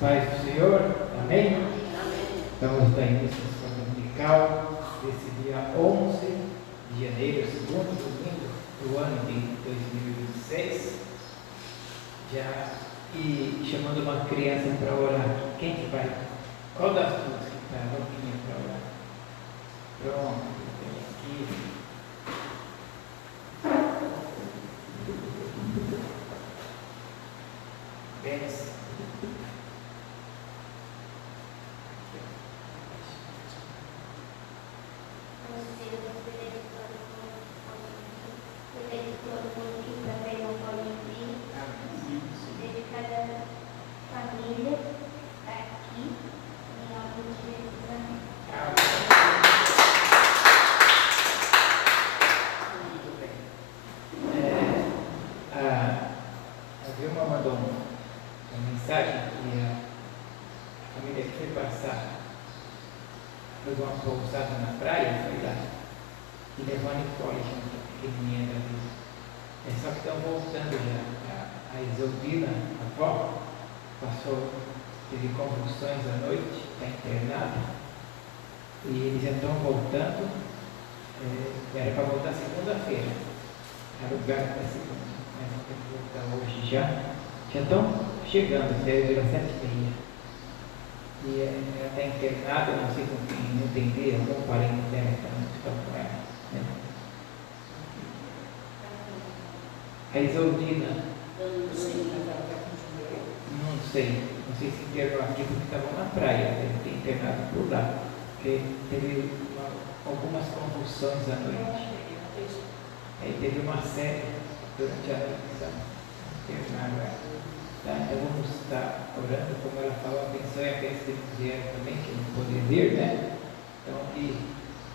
Paz do Senhor, amém? Vamos dar início à sessão dominical desse dia 11 de janeiro, segundo domingo do ano de 2026. E chamando uma criança para orar. Quem que vai? Qual das duas que está novinha para orar? Pronto, tem aqui. Benção. Teve convulsões à noite, está internado, e eles já estão voltando. Era para voltar segunda-feira, era o lugar para segunda, mas não tem que voltar hoje já. Já estão chegando, deve vir às 7h30. E ela está internada, não sei com quem, não entender, algum parente dela está no hospital com ela. Né? A Isoldina, não sei se internou aqui porque estavam na praia, deve ter internado por lá, porque teve algumas convulsões à noite. Aí teve uma série durante a noite, internaram ela. Tá? Então vamos estar orando, como ela falou, abençoe aqueles que vieram também, que não podem vir, né? Então aqui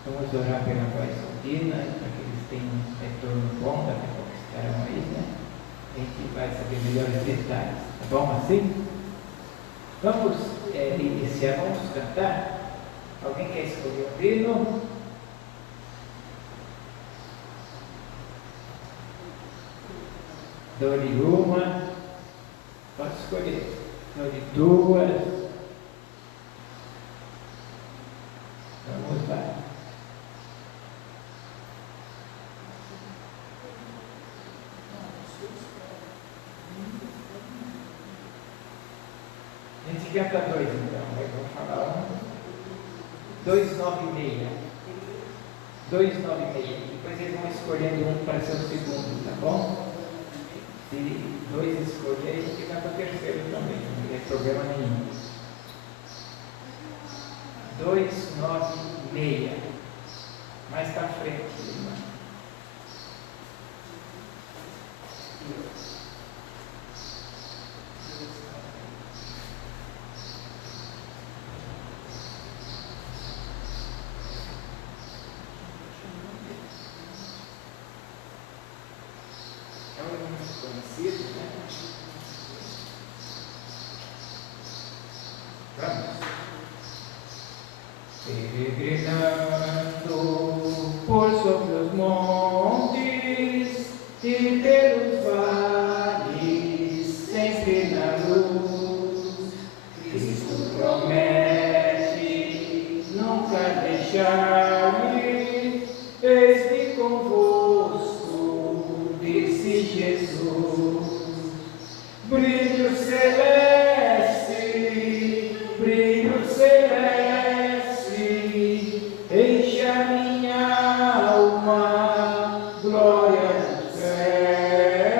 vamos orar pela voz Isoldina, para que eles tenham um retorno bom, daqui a pouco estarão aí, né? A gente vai saber melhores detalhes, tá bom assim? Vamos iniciar, vamos cantar. Alguém quer escolher um hino? Dou-lhe uma, pode escolher. Dou-lhe duas. Vamos lá. A gente canta dois então, vamos falar um. 296. 296. Depois eles vão escolhendo um para ser o segundo, tá bom? Se dois escolherem, a gente canta o terceiro também, não tem problema nenhum. 296. Mais para frente, irmã. Conhecido, né? Vamos. Peregrinando por sobre os montes e pelos vales, sempre na luz, Cristo promete nunca deixar-me, eis-me convosco, disse Jesus. Brilho celeste, enche a minha alma, glória do céu.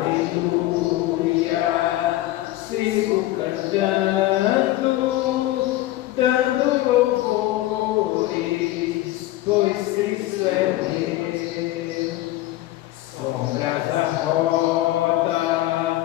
Aleluia, sigo cantando, dando louvores, pois Cristo é Deus. Sombras da roda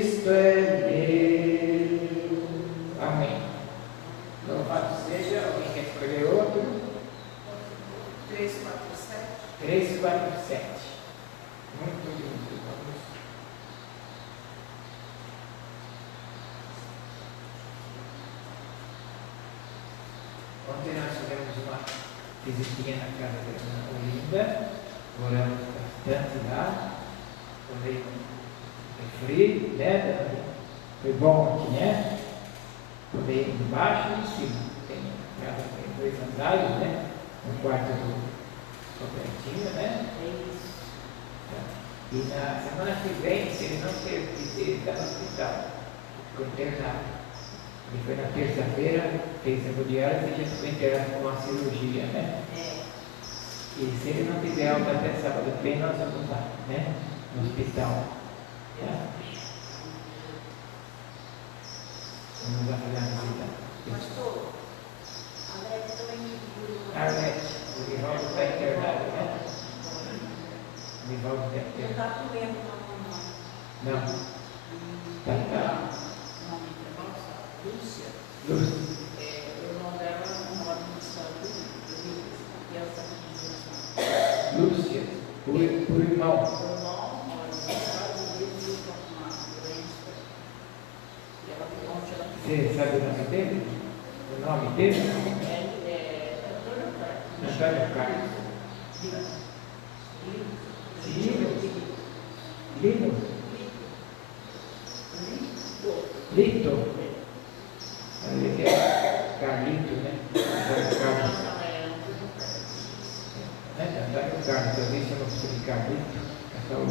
Cristo é meu. Amém. Louvado seja. Alguém quer escolher outro? 347. 347. Muito lindo. Ontem nós tivemos uma visitinha na casa da irmã Olinda, moramos bastante lá, tomei um refri, né? Foi bom aqui, né? Tomei embaixo e em cima. Tem casa, tem 2 andares, né? Um quarto do Robertinho, né? E na semana que vem, se ele não ter ele está no hospital, ficou internado. Ele foi na terça-feira, fez hemodiálise e já foi internado com uma cirurgia, né? E se ele não tiver alta até sábado que vem, nós vamos lá, né? No hospital. Tá? Vamos lá fazer a visita. Pastor, Arlete também. Arlete, o Rivaldo está internado, né? O Rivaldo deve Não ter. está comendo, não. Não. Tá. Lúcia. Lúcia. O irmão dela mora no estado do Rio. E ela está pedindo. Lúcia, o irmão. O irmão mora no estado do Rio e está com uma doença. E ela ontem ela Você sabe o nome dele? O nome dele? Antônio Carlos. Antônio Carlos. Lino? Lito? Ele que é Carlito, né? Antônio Carlos. Antônio Carlos, talvez chama de Carlito. É só o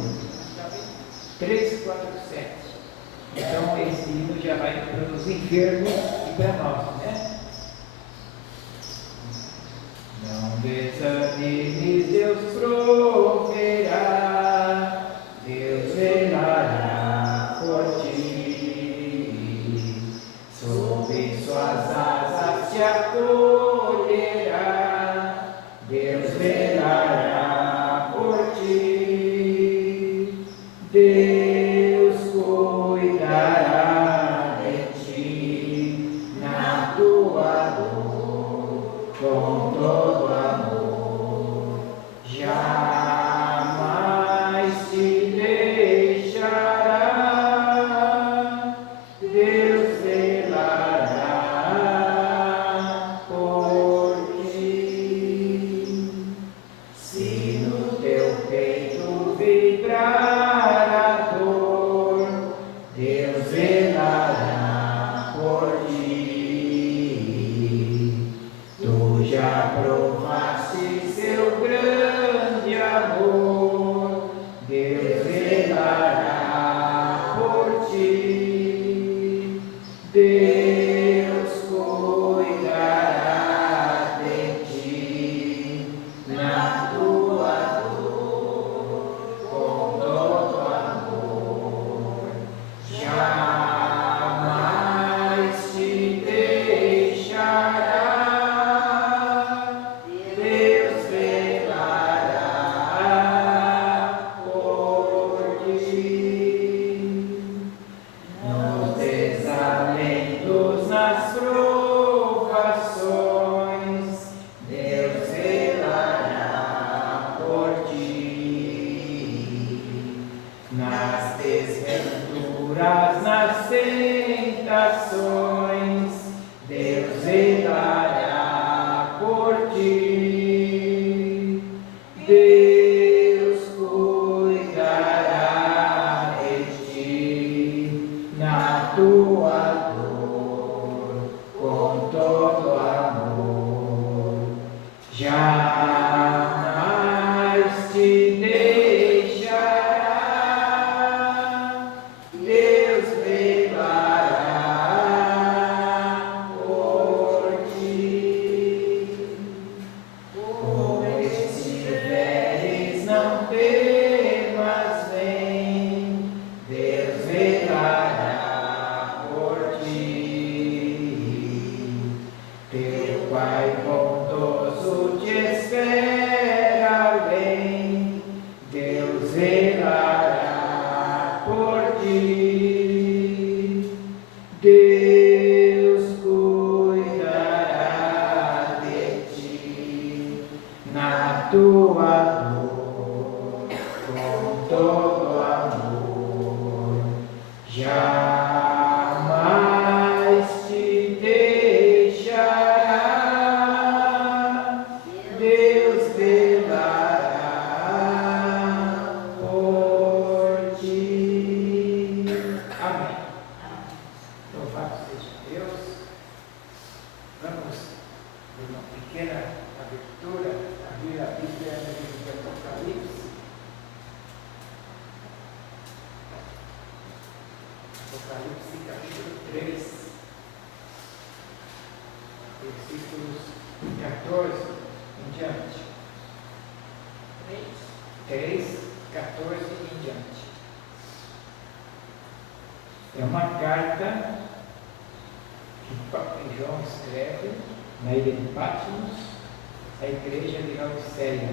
347. Então esse hino já vai para os enfermos e para nós, né? Não desanimes, Deus proverá, Deus velará por ti, sob suas asas te acolherá, Deus velará por ti, Deus cuidará de ti na tua dor, com todo amor, jamais te deixará, Deus velará por ti. Se no teu peito vibrar a dor, Deus velará por ti. Tu já provaste seu grande amor, Deus velará por ti. Deus cuidará de ti na tua dor, com todo amor, jamais te deixará, Deus velará por ti. Nos desalentos, nas provações, Deus velará por ti. Nas desventuras, nas tentações, Deus velará por ti. Deus cuidará de ti na tua dor, com todo amor, jamais te deixará, Deus velará por ti. Como estiveres, não temas, vem, Deus velará por ti. Apocalipse capítulo 3, versículos 14 em diante. 3, 14 em diante. É uma carta que João escreve na ilha de Patmos, à igreja de Laodiceia.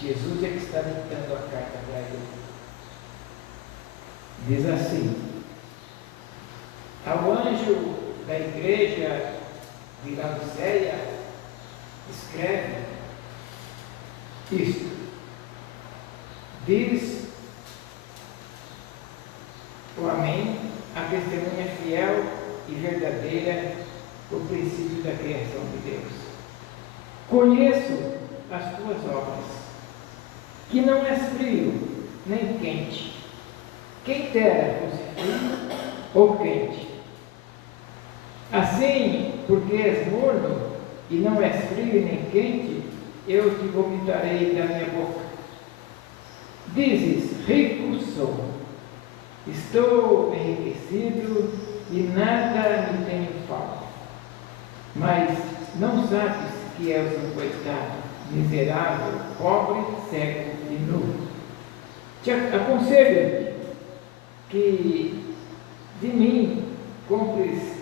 Jesus é que está ditando a carta para ele. Diz assim: ao anjo da igreja de Laodiceia, escreve isto: diz o Amém, a testemunha fiel e verdadeira, o princípio da criação de Deus. Conheço as tuas obras, que não és frio nem quente. Quem dera fosse frio ou quente. Assim, porque és morno e não és frio nem quente, eu te vomitarei da minha boca. Dizes: rico sou, estou enriquecido e nada me tenho falta. Mas não sabes que és um coitado, miserável, pobre, cego e nu. Te aconselho que de mim compres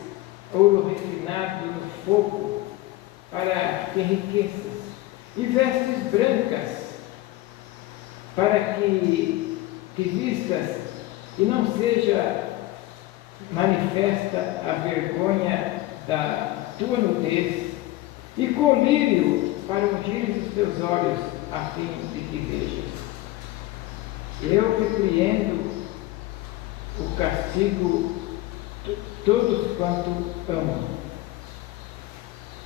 ouro refinado no fogo, para que enriqueças, e vestes brancas, para que te vistas e não seja manifesta a vergonha da tua nudez, e colírio para ungir os teus olhos, a fim de que vejas. Eu repreendo o castigo todos quanto amam.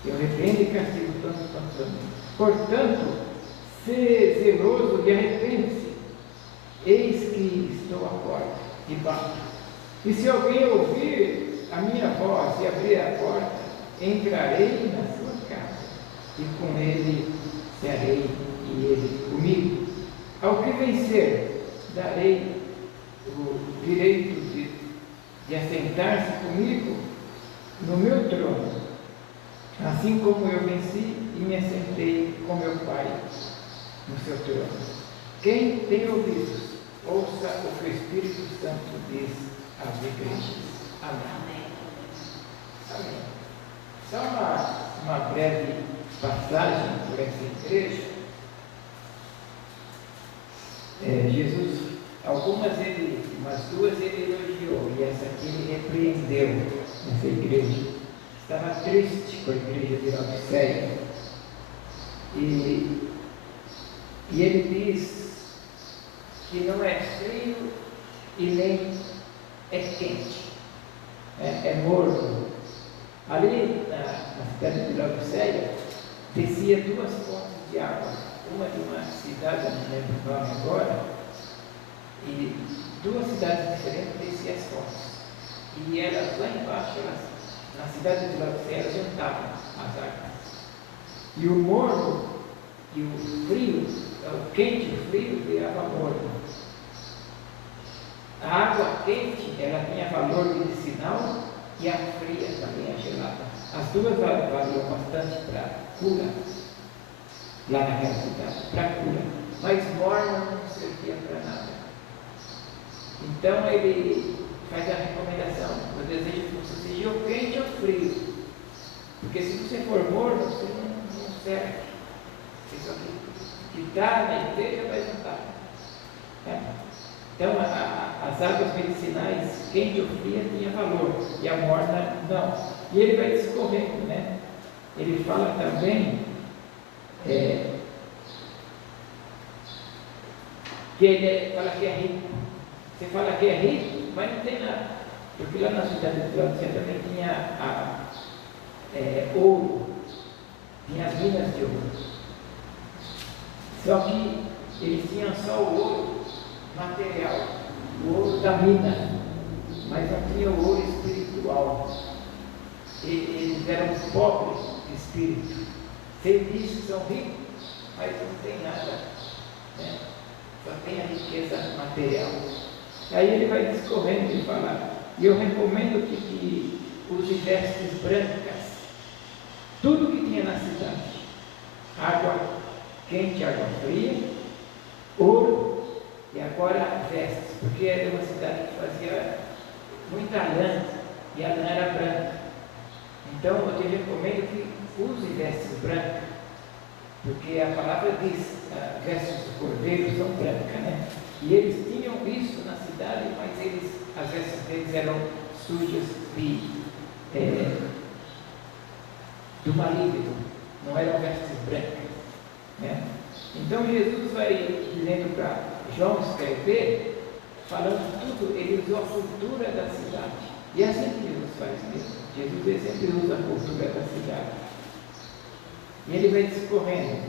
Eu repreendo e castigo todos quanto amam. Portanto, sê zeloso e arrepende-se. Eis que estou à porta e bato. E se alguém ouvir a minha voz e abrir a porta, entrarei na sua casa, e com ele serei e ele comigo. Ao que vencer, darei o direito de assentar-se comigo no meu trono, assim como eu venci e me assentei com meu Pai no seu trono. Quem tem ouvidos, ouça o que o Espírito Santo diz às igrejas. Amém. Amém. Só uma breve passagem por essa igreja. Jesus, umas duas ele elogiou, e essa aqui ele repreendeu nessa igreja. Estava triste com a igreja de Laodiceia. E ele diz que não é frio e nem é quente, é morno. Ali na cidade de Laodiceia, descia duas fontes de água, uma de uma cidade, não lembro o nome agora, e duas cidades diferentes desciam as fontes. E elas lá embaixo, na cidade de Laodiceia, elas juntavam as águas. E o morno e o frio, o quente e o frio, virava morno. A água quente, ela tinha valor medicinal, e a fria também, a gelada. As duas valiam bastante para cura, lá naquela cidade, para cura. Mas morna não servia para nada. Então ele faz a recomendação: eu desejo que você seja ou quente ou frio, porque se você for morno, você não serve. Isso aqui que está na igreja vai juntar. Então as águas medicinais, quente ou fria, tinha valor, e a morna não. E ele vai discorrendo, né? Ele fala também que ele fala que é rico. Você fala que é rico, mas não tem nada. Porque lá na cidade de Laodiceia também tinha ouro, tinha as minas de ouro. Só que eles tinham só o ouro material, o ouro da mina, mas não tinha o ouro espiritual. Eles eram pobres de espírito. Você diz que são ricos, mas não tem nada, só tem a riqueza material. Aí ele vai discorrendo e fala E eu recomendo que use vestes brancas. Tudo que tinha na cidade. Água quente, água fria, ouro e agora vestes. Porque era uma cidade que fazia muita lã e a lã era branca. Então eu te recomendo que use vestes brancas. Porque a palavra diz, vestes do cordeiro são brancas, né? E eles tinham isso na cidade, mas as vestes deles eram sujas do maligno, não eram vestes brancas, né? Então Jesus vai dizendo para João escrever, falando tudo, ele usou a cultura da cidade. E é assim que Jesus faz mesmo. Jesus ele sempre usa a cultura da cidade. E ele vai discorrendo,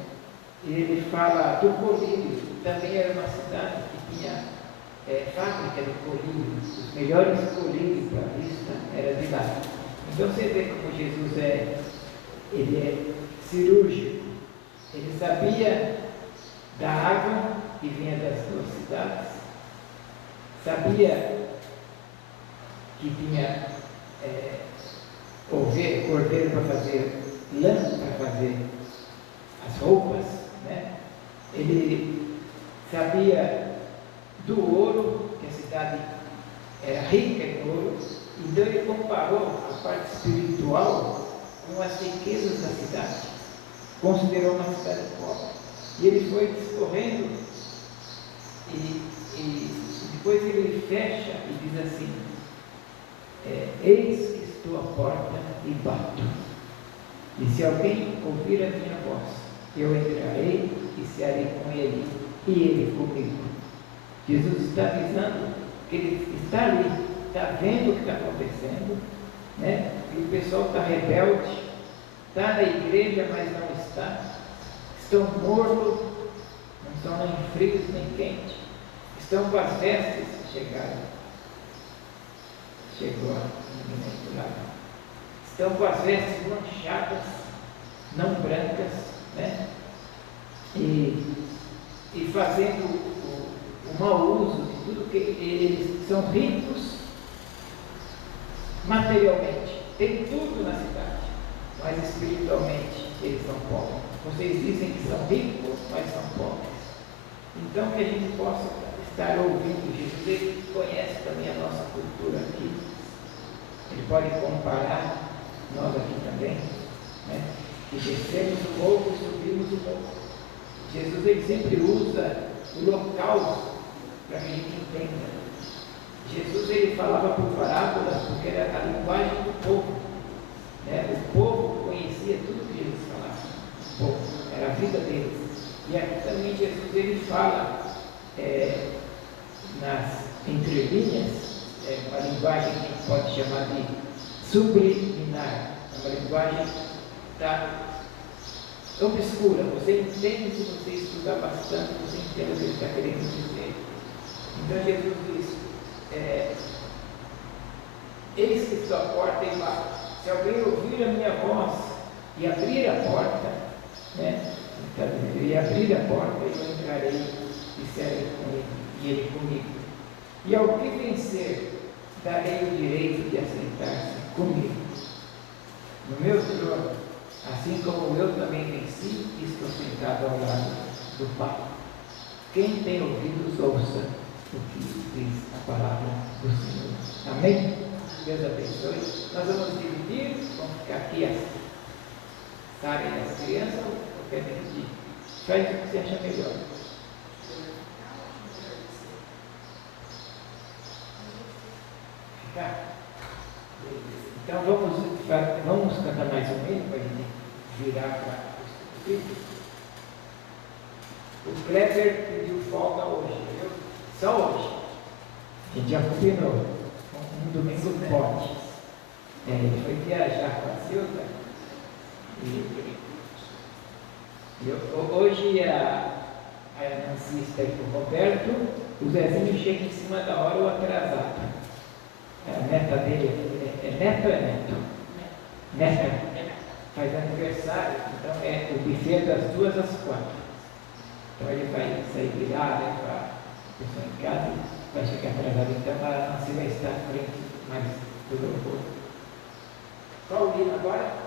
e ele fala do colírio. Também era uma cidade que tinha fábrica de colírio, os melhores colírios para a vista era de lá. Então você vê como Jesus ele é cirúrgico, ele sabia da água que vinha das duas cidades, sabia que tinha cordeiro para fazer lã, para fazer as roupas, né? Ele sabia do ouro, que a cidade era rica em ouro, então ele comparou a parte espiritual com as riquezas da cidade, considerou uma cidade pobre, e ele foi discorrendo, e depois ele fecha e diz assim, eis que estou à porta e bato, e se alguém ouvir a minha voz, eu entrarei e cearei com ele, e ele comigo. Jesus está avisando que ele está ali, está vendo o que está acontecendo, né? E o pessoal está rebelde, está na igreja, mas não está, estão mortos, não estão nem frios nem quentes, estão com as vestes, chegou a ninguém lá, estão com as vestes manchadas, não brancas, né? E fazendo o mau uso de tudo, que eles são ricos materialmente, tem tudo na cidade, mas espiritualmente eles são pobres. Vocês dizem que são ricos, mas são pobres. Então que a gente possa estar ouvindo Jesus, ele conhece também a nossa cultura aqui, ele pode comparar nós aqui também, né? E descemos o morro e subimos o morro. Jesus ele sempre usa o local para que a gente entenda. Jesus ele falava por parábolas porque era a linguagem do povo, né? O povo conhecia tudo que Jesus falava, o povo, era a vida deles. E aqui também Jesus ele fala nas entrelinhas, uma linguagem que a gente pode chamar de subliminar, uma linguagem obscura. Você entende se você estudar bastante, você entende o que ele está querendo dizer. Então Jesus diz, eis que estou à porta e bato. Se alguém ouvir a minha voz e abrir a porta, né? Então, e abrir a porta, eu entrarei e serei com ele, e ele comigo. E ao que vencer, darei o direito de assentar-se comigo no meu trono, assim como eu também venci e estou sentado ao lado do Pai. Quem tem ouvidos, ouça o que diz a palavra do Senhor. Amém? Deus abençoe. Nós vamos dividir, vamos ficar aqui as Sara e as crianças, ou quer dividir? Faz o que você acha melhor. Ficar? Então vamos cantar mais um hino para a gente virar para o Espírito. O Kleber pediu folga hoje, viu? Só hoje. A gente já combinou. Um domingo pode. Ele foi viajar com a Silvia. Hoje a Nancy está aí com o Roberto. O Zezinho chega em cima da hora ou atrasado. A neta dele é neto ou é neto? Neta. Faz aniversário, então é o buffet das 2 às 4. Então ele vai sair de lá, levar a pessoa em casa, vai chegar atrasado, então a Nancy vai estar à frente Mas durou pouco. Qual o hino agora?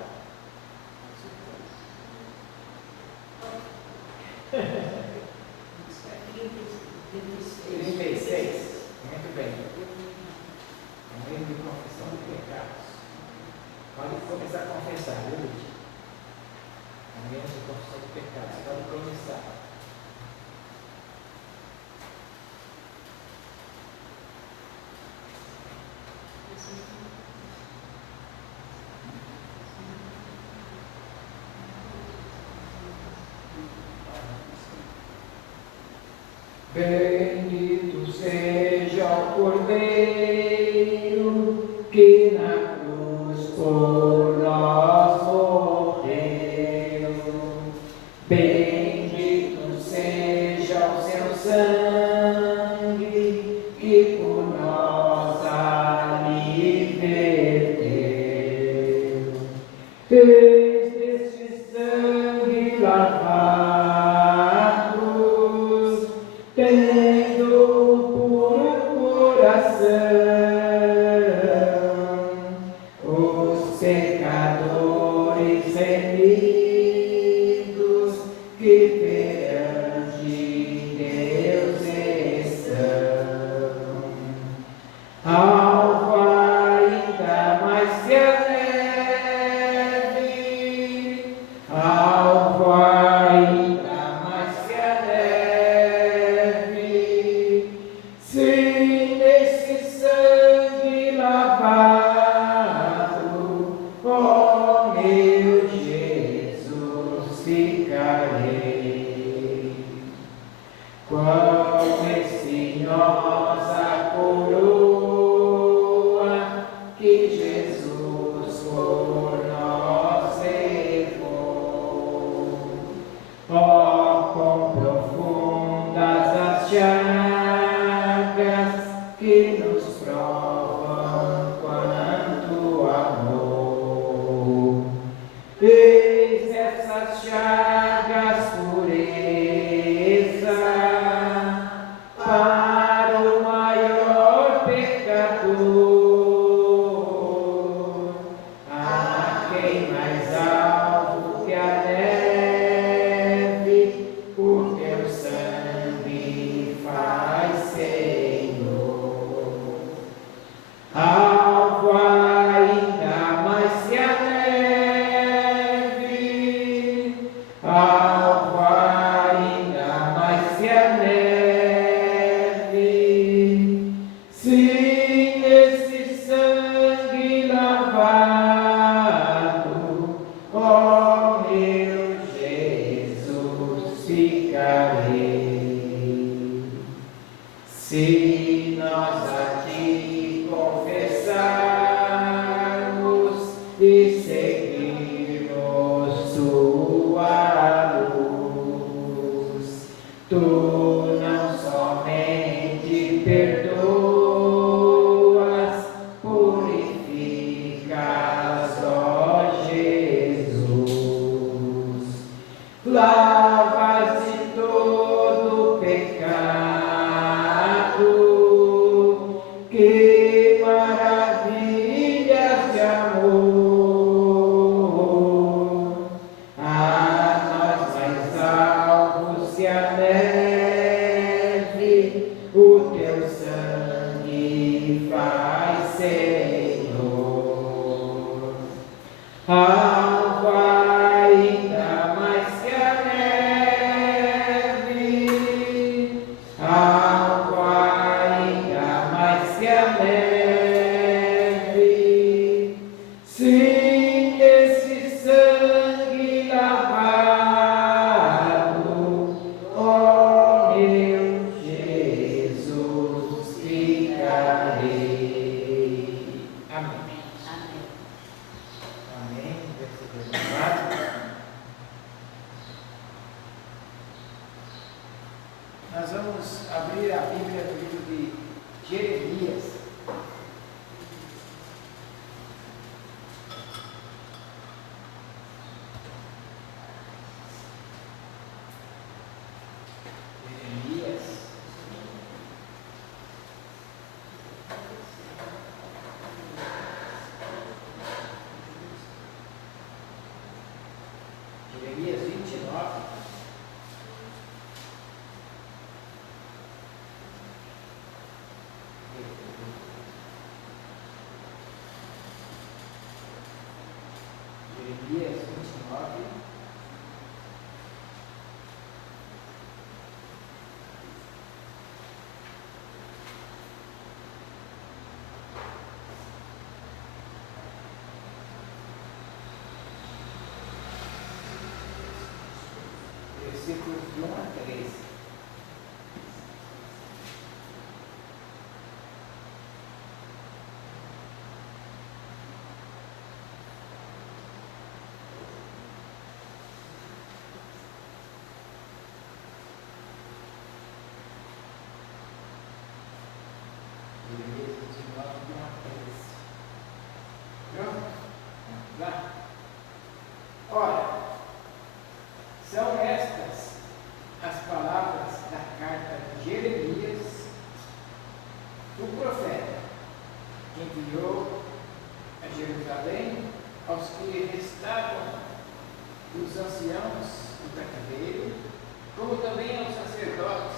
36. Muito bem. É um hino de confissão de pecados. Pode começar a confessar, viu, Lúcia? É um hino de confissão de pecados. Pode começar. Bendito seja o Cordeiro que na cruz por nós morreu. Bendito seja o seu sangue que por nós ali verteu. Fez deste sangue lavados, tendo puro coração, os pecadores remidos que perante Deus estão. Alvo ainda mais que a neve, alvo ainda mais que a neve, se nesse sangue lavado, ó meu Jesus, ficarei. Quão espinhosa coroa que Jesus por nós levou. Ó, quão profundas as chagas que nos provam quanto amor. Eis essas chagas pureza para o maior pecador, a quem mais alvo que a neve, o teu sangue faz, Senhor. Alvo ainda mais que a neve, alvo ainda mais que a neve, se nesse sangue lavado, ó meu Jesus, ficarei. Se nós a ti confessarmos e seguirmos tua luz, tu não somente perdoas, purificas, ó Jesus. Lavas de todo pecado, que maravilhas de amor, a nós mais alvos que a neve, o teu sangue faz, Senhor. Alvo ainda mais que a neve, alvo ainda mais que a neve, se esse sangue lavado, ó meu Jesus, ficarei. Amém. Amém. Amém. Jeremias 29. Jeremias 29. Versículos de 1 a 13. Jeremias 29, de 1 a 13. Pronto? Vamos lá? Ora, são estas as palavras da carta de Jeremias, o profeta, que enviou a Jerusalém aos que restavam os anciãos do cativeiro, como também aos sacerdotes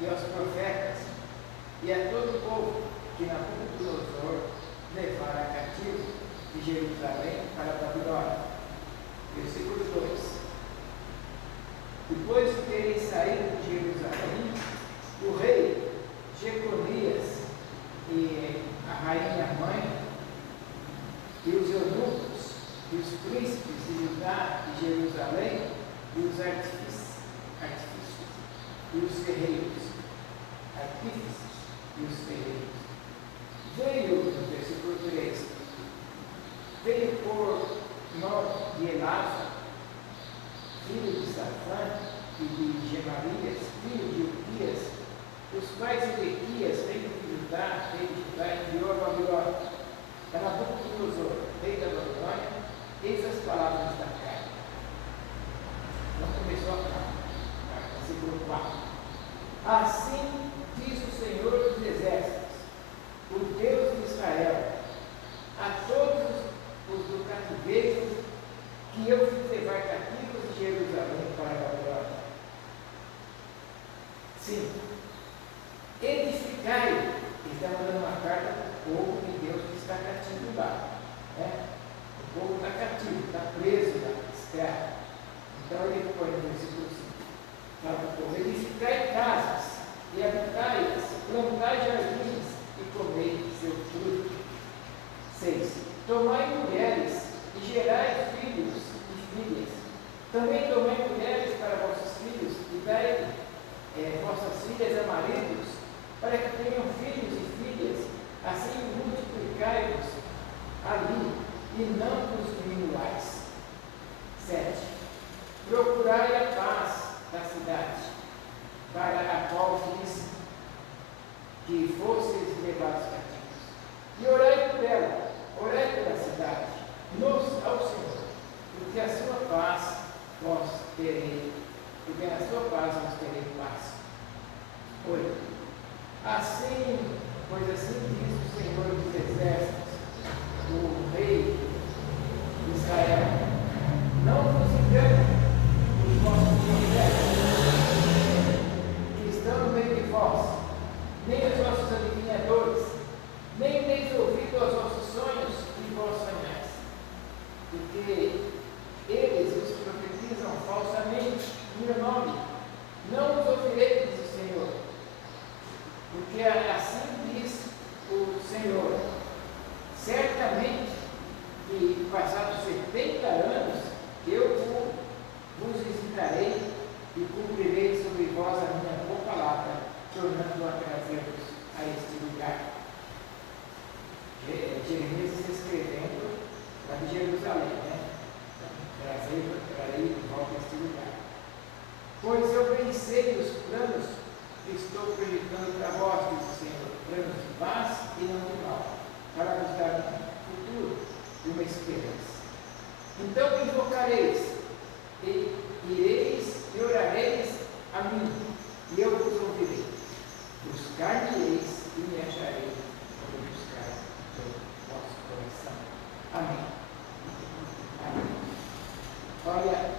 e aos profetas, e a todo o povo que Nabucodonosor levara cativo de Jerusalém para a Babilônia. Versículo 2. Depois de terem saído de Jerusalém, o rei Jeconias e a rainha mãe, e os eunucos, e os príncipes de Judá e Jerusalém, e os artífices, e os ferreiros, artífices e os ferreiros. Veio, no versículo 3, veio por mão de Elasa, filho de Safã, e de Gemarias, filho de Uquias, os quais Ezequias, rei de Judá, enviou a Babilônia. A Nabucodonosor, rei da Babilônia, eis as palavras da carta. Não começou a carta, versículo 4. Assim diz o Senhor dos Exércitos, o Deus de Israel, a todos os do cativeiro que eu fiz levar cativos de Jerusalém para a Babilônia. Sim, edificai. Ele está mandando uma carta para o povo de Deus que está cativo lá. Né? O povo está cativo, está preso lá, escravo. Então ele põe no versículo 5. Fala para o povo: edificai casas e habitai-as, plantai jardins e comei seu fruto. 6. Tomai mulheres e gerai filhos e filhas. Também tomai mulheres para vossos filhos e dai vossas filhas a maridos, para que tenham filhos e filhas, assim multiplicai-vos ali e não vos diminuais. 7. Procurai a paz da cidade, para a qual fiz que fosseis levados cativos, e orai por ela, orai pela cidade, ao Senhor, porque a sua paz vós terei, porque na sua paz vós terei paz. 8. Assim, pois assim diz o Senhor dos Exércitos, o Rei de Israel: não vos engane os vossos profetas que estão no meio de vós, nem os vossos adivinhadores, nem deis ouvido aos vossos sonhos que vós sonhais, porque eles os profetizam falsamente em meu nome. Não os ouvirei, diz o Senhor, porque assim diz o Senhor: certamente que passados 70 anos eu vos visitarei e cumprirei sobre vós a minha boa palavra, tornando a trazer-vos a este lugar. Jeremias está escrevendo para de Jerusalém, né? Trarei de volta a este lugar. Pois eu pensei os planos que estou projetando para vós, diz o Senhor, planos de paz e não de mal, para vos dar um futuro e uma esperança. Então me invocareis, e ireis e orareis a mim, e eu vos ouvirei. Buscar-me-eis e me achareis quando buscar todo o vosso coração. Amém. Amém. Olha,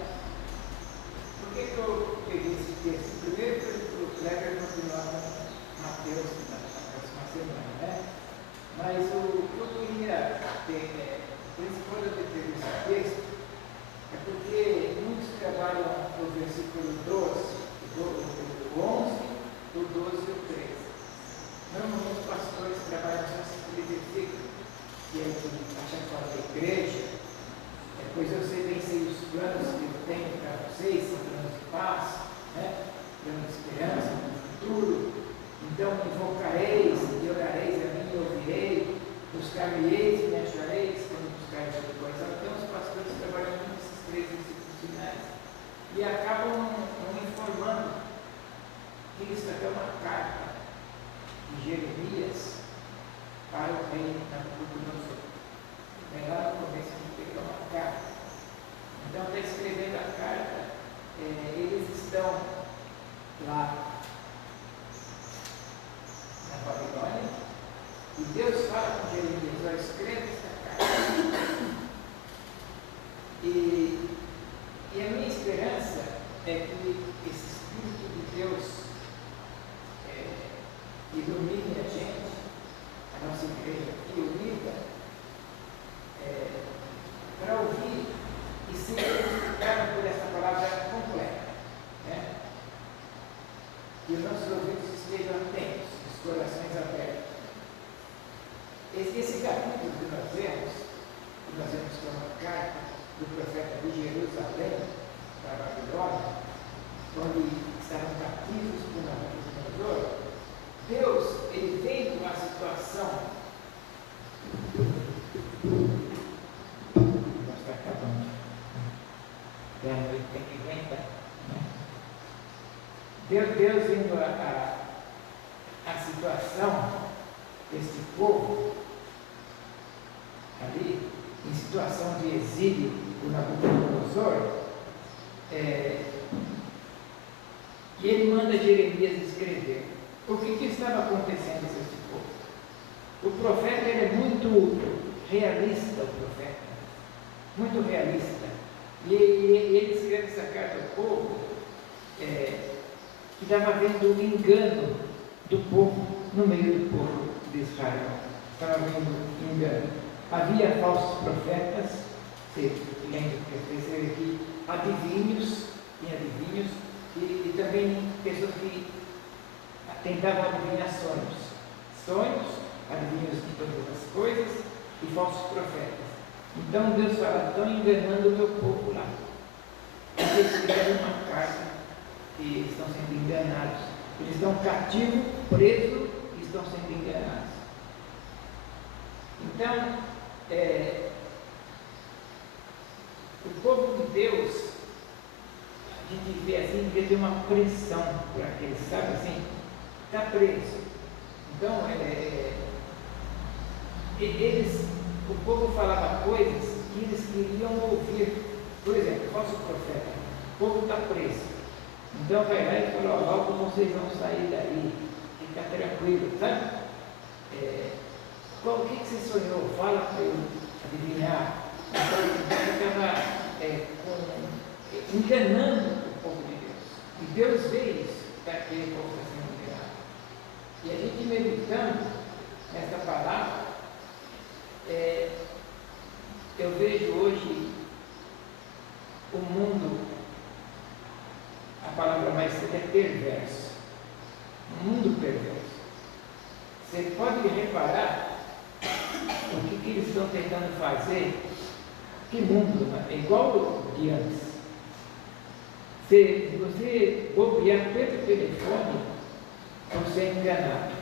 do profeta de Jerusalém para a Babilônia, onde estavam cativos por Nabucodonosor, Deus, ele vem com a situação. Nós está acabando. A noite tem que aguentar. Deus vendo a situação desse povo ali, em situação de exílio por Nabucodonosor, e ele manda Jeremias escrever o que estava acontecendo com esse povo. O profeta, ele é muito realista, o profeta, muito realista, e ele escreve essa carta ao povo, que estava vendo o engano do povo no meio do povo de Israel. Estava vendo engano. Havia falsos profetas, você lembra que eu aqui, adivinhos, e também pessoas que tentavam adivinhar sonhos, adivinhos de todas as coisas, e falsos profetas. Então Deus fala: estão enganando o meu povo lá. Eles escrevem uma carta que eles estão sendo enganados. Eles estão cativos, presos, e estão sendo enganados. Então, o povo de Deus, a gente vê assim, que tem uma pressão por aqueles, sabe assim, está preso. Então, o povo falava coisas que eles queriam ouvir. Por exemplo, o falso profeta, o povo está preso. Então vai lá e fala: logo vocês vão sair daí, fica tranquilo, sabe? O que você sonhou? Fala para eu adivinhar. Então estava enganando o povo de Deus. E Deus vê isso, que aquele povo está sendo enganado. E a gente meditando nessa palavra, eu vejo hoje o mundo, a palavra mais certa é perverso. Um mundo perverso. Você pode reparar o que eles estão tentando fazer. Que mundo, né? É igual o de antes. Se você bobear pelo telefone, você é enganado.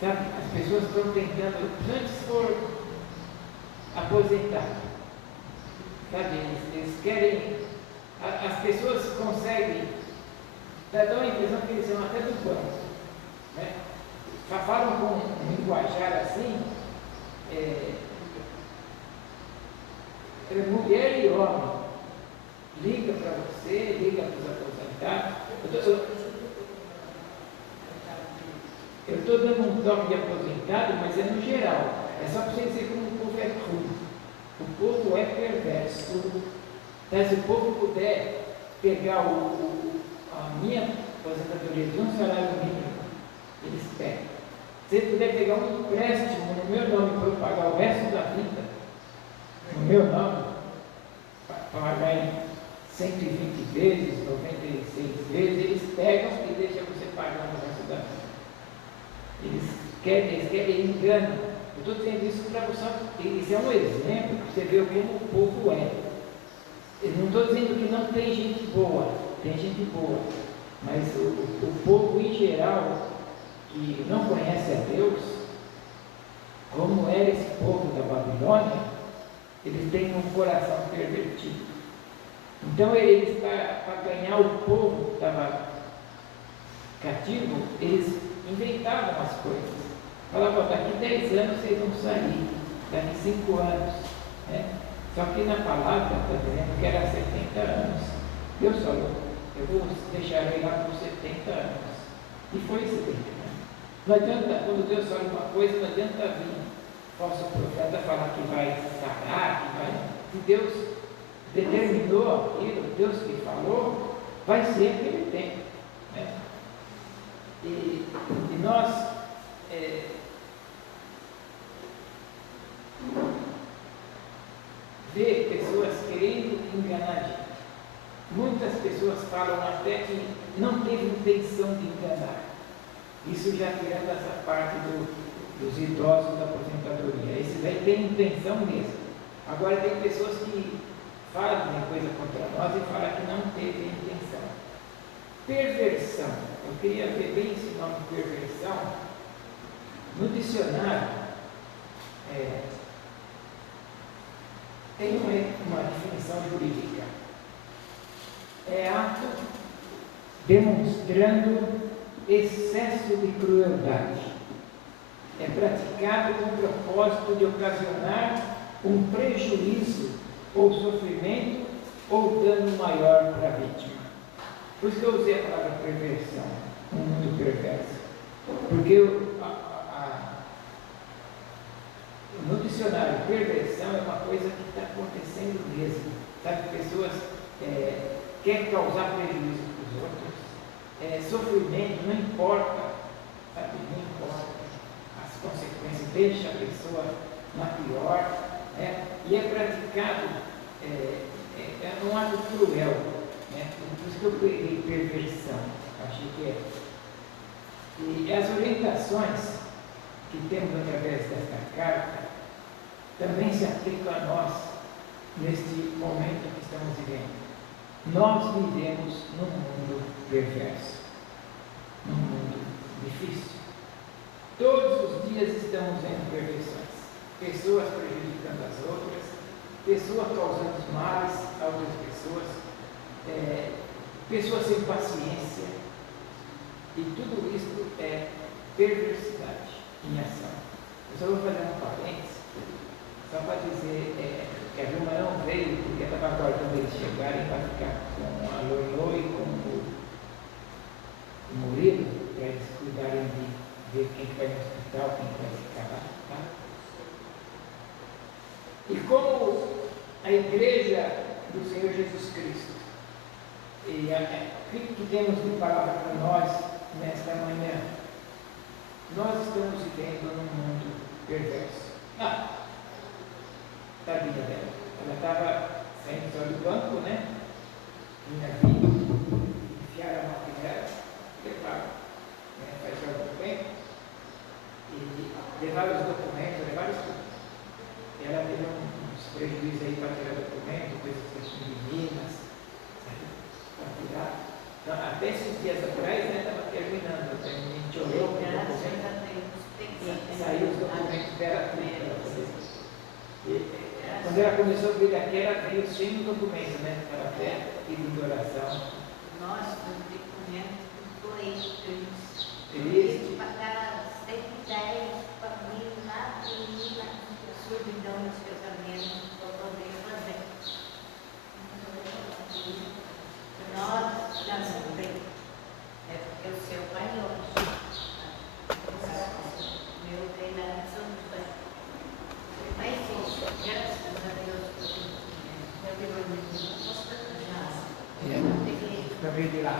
Sabe? As pessoas estão tentando, antes for aposentar. Sabe? Eles querem. As pessoas conseguem, dá uma impressão que eles são até do banco, né? Falam com um linguajar assim, mulher e homem, liga para você, liga para os aposentados. Eu estou dando um toque de aposentado, mas é no geral, é só para você dizer como o povo é ruim. O povo é perverso. Então, se o povo puder pegar a minha aposentadoria de um salário mínimo, eles pegam. Se ele puder pegar um empréstimo no meu nome para eu pagar o resto da vida, no meu nome, para pagar em 120 vezes, 96 vezes, eles pegam e deixam você pagar o resto da vida. Eles querem engano. Eu estou dizendo isso para você. Isso é um exemplo para você ver como o povo é. Eu não estou dizendo que não tem gente boa, tem gente boa, mas o povo em geral, que não conhece a Deus, como era esse povo da Babilônia, eles têm um coração pervertido. Então eles, para ganhar o povo que estava cativo, eles inventavam as coisas. Falavam: daqui 10 anos vocês vão sair, daqui 5 anos, né? Só que na palavra está dizendo que era 70 anos. Deus falou: eu vou deixar ele lá por 70 anos. E foi 70 anos. Não adianta, quando Deus fala uma coisa, não adianta vir falso profeta falar que vai sarar, que vai. Se Deus determinou aquilo, Deus que falou, vai ser aquele tempo. Né? E nós. Ver pessoas querendo enganar a gente. Muitas pessoas falam até que não teve intenção de enganar. Isso já tirando essa parte dos idosos da aposentadoria. Esses aí têm intenção mesmo. Agora tem pessoas que fazem coisa contra nós e falam que não teve intenção. Perversão. Eu queria ver bem esse nome, perversão. No dicionário, tem uma definição jurídica. É ato demonstrando excesso de crueldade. É praticado com o propósito de ocasionar um prejuízo ou sofrimento ou dano maior para a vítima. Por isso que eu usei a palavra perversão, um mundo perverso. Porque no dicionário, perversão é uma coisa que está acontecendo mesmo. Sabe, pessoas querem causar prejuízo para os outros, sofrimento, não importa, sabe, não importa as consequências, deixa a pessoa na pior, e é praticado, é um ato cruel, por isso que eu peguei perversão, achei que é. E as orientações que temos através desta carta também se aplicam a nós neste momento que estamos vivendo. Nós vivemos num mundo perverso, num mundo difícil. Todos os dias estamos vendo perversões, pessoas prejudicando as outras, pessoas causando males a outras pessoas, pessoas sem paciência, e tudo isso é perversidade em ação. Eu só vou fazer um parênteses, só para dizer que a Vilma não veio porque estava aguardando eles chegarem para ficar com a Lolo e com o Murilo, para eles cuidarem de ver quem vai no hospital, quem vai ficar lá. Tá? E como a igreja do Senhor Jesus Cristo, e o que temos de palavra para nós nesta manhã, nós estamos vivendo num mundo perverso. Tadinha dela, ela estava saindo só do banco, né? Vinha vindo, enfiaram a mão dela, levaram, faz só o documento, e levaram os documentos, levaram tudo. Ela teve uns prejuízos aí para tirar documento, coisas que são meninas, para tirar. Então, até esses dias atrás, estava terminando, a gente olhou para o documento, saiu os documentos dela tudo para poder. Quando ela começou a vir daqui, ela veio sem o documento, para fé e de oração. Nossa, o documento foi isso. Isso. Para 110 famílias lá, surdidão dos casamentos, para poder fazer. Nós, já não tem. É porque o seu pai hoje. Meu veio lá de São José. Mas sim, graças a Deus, eu tenho Para vir de lá.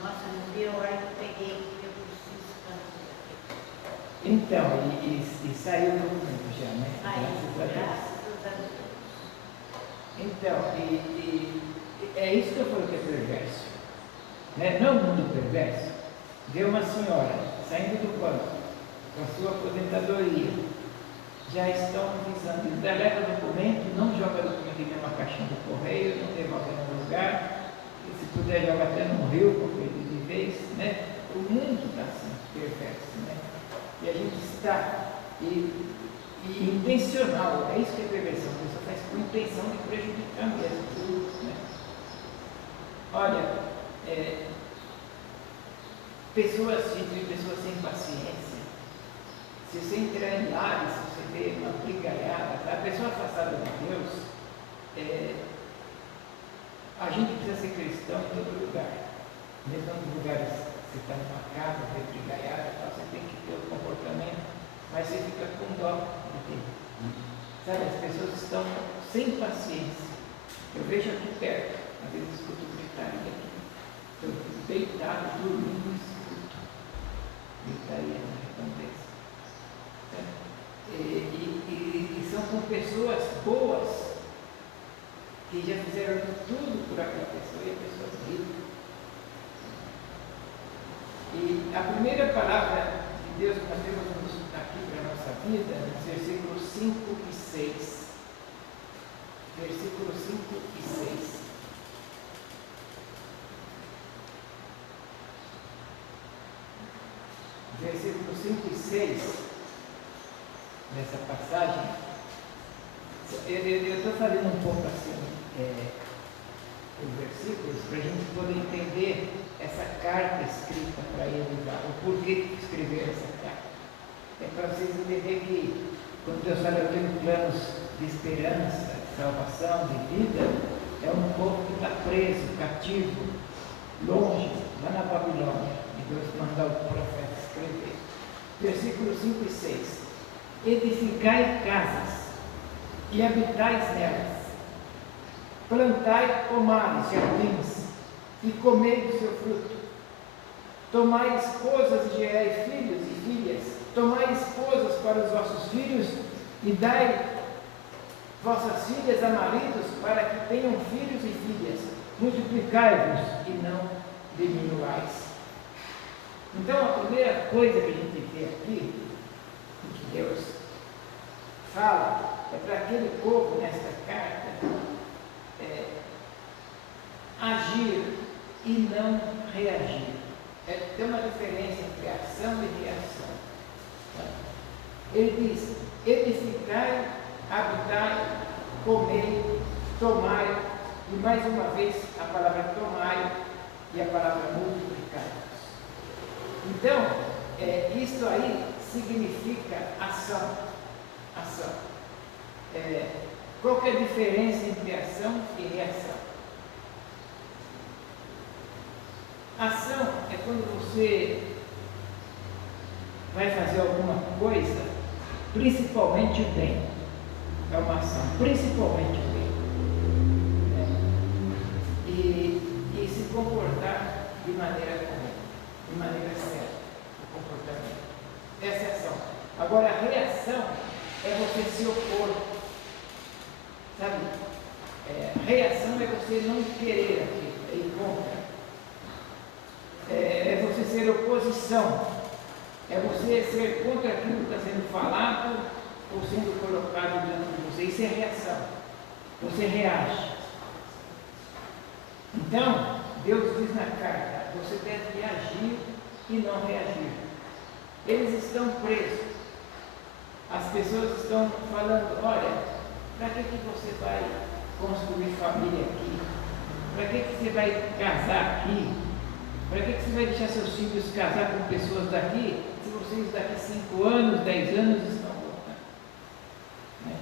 Nossa, no pior eu peguei, porque eu preciso fazer. Então, e saiu o documento já, né? Graças a Deus. Então, é isso que eu falei que é perverso. Não é um mundo perverso. Vê uma senhora saindo do banco com a sua aposentadoria, já estão avisando, ainda leva documento, não joga documento em uma caixinha do correio, não devolve no lugar, e se puder joga até no rio, porque de vez, o mundo está assim, perverso, e a gente está, e intencional, é isso que é perversão, a pessoa faz com intenção de prejudicar mesmo, Olha, pessoas sem paciência. Se você entrar em lares, você vê uma brigaiada, a pessoa afastada de Deus, a gente precisa ser cristão em todo lugar. Mesmo nos lugares que você está numa casa, vê brigaiada, você tem que ter o comportamento, mas você fica com dó de Deus. Sabe, as pessoas estão sem paciência. Eu vejo aqui perto, às vezes escuto gritaria aqui. Estou deitado, dormindo, escuto gritaria na redondeza. E são com pessoas boas que já fizeram tudo por aquela pessoa e a pessoa vive. E a primeira palavra de Deus que nós temos aqui para a nossa vida, nos versículos 5 e 6. Versículos 5 e 6. Versículos 5 e 6, nessa passagem, eu estou fazendo um pouco assim, os versículos, para a gente poder entender essa carta escrita para ele, o porquê de escrever essa carta. É para vocês entenderem que, quando Deus fala, eu tenho planos de esperança, de salvação, de vida, é um povo que está preso, cativo, longe, lá na Babilônia. Deus mandou o profeta escrever. Versículos 5 e 6. Edificai casas e habitais nelas. Plantai pomares, jardins, e comei do seu fruto. Tomai esposas e gerai filhos e filhas. Tomai esposas para os vossos filhos e dai vossas filhas a maridos para que tenham filhos e filhas. Multiplicai-vos e não diminuais. Então, a primeira coisa que a gente vê aqui, que Deus fala, é para aquele povo nesta carta, agir e não reagir. Tem uma diferença entre ação e reação. Ele diz, edificai, habitai, comei, tomai, e mais uma vez a palavra tomai e a palavra multiplicai. Então, isso aí significa ação. Ação. Qual que é a diferença entre ação e reação? Ação é quando você vai fazer alguma coisa, principalmente o bem. É uma ação, principalmente o bem. E se comportar de maneira correta, de maneira certa, o comportamento. Essa é a ação. Agora, a reação é você se opor. Sabe? Reação é você não querer aquilo, é ir contra. É você ser oposição. É você ser contra aquilo que está sendo falado ou sendo colocado diante de você. Isso é reação. Você reage. Então, Deus diz na carta, você deve agir e não reagir. Eles estão presos. As pessoas estão falando, olha, para que você vai construir família aqui? Para que você vai casar aqui? Para que você vai deixar seus filhos casar com pessoas daqui, se vocês daqui 5 anos, 10 anos estão voltando? Né?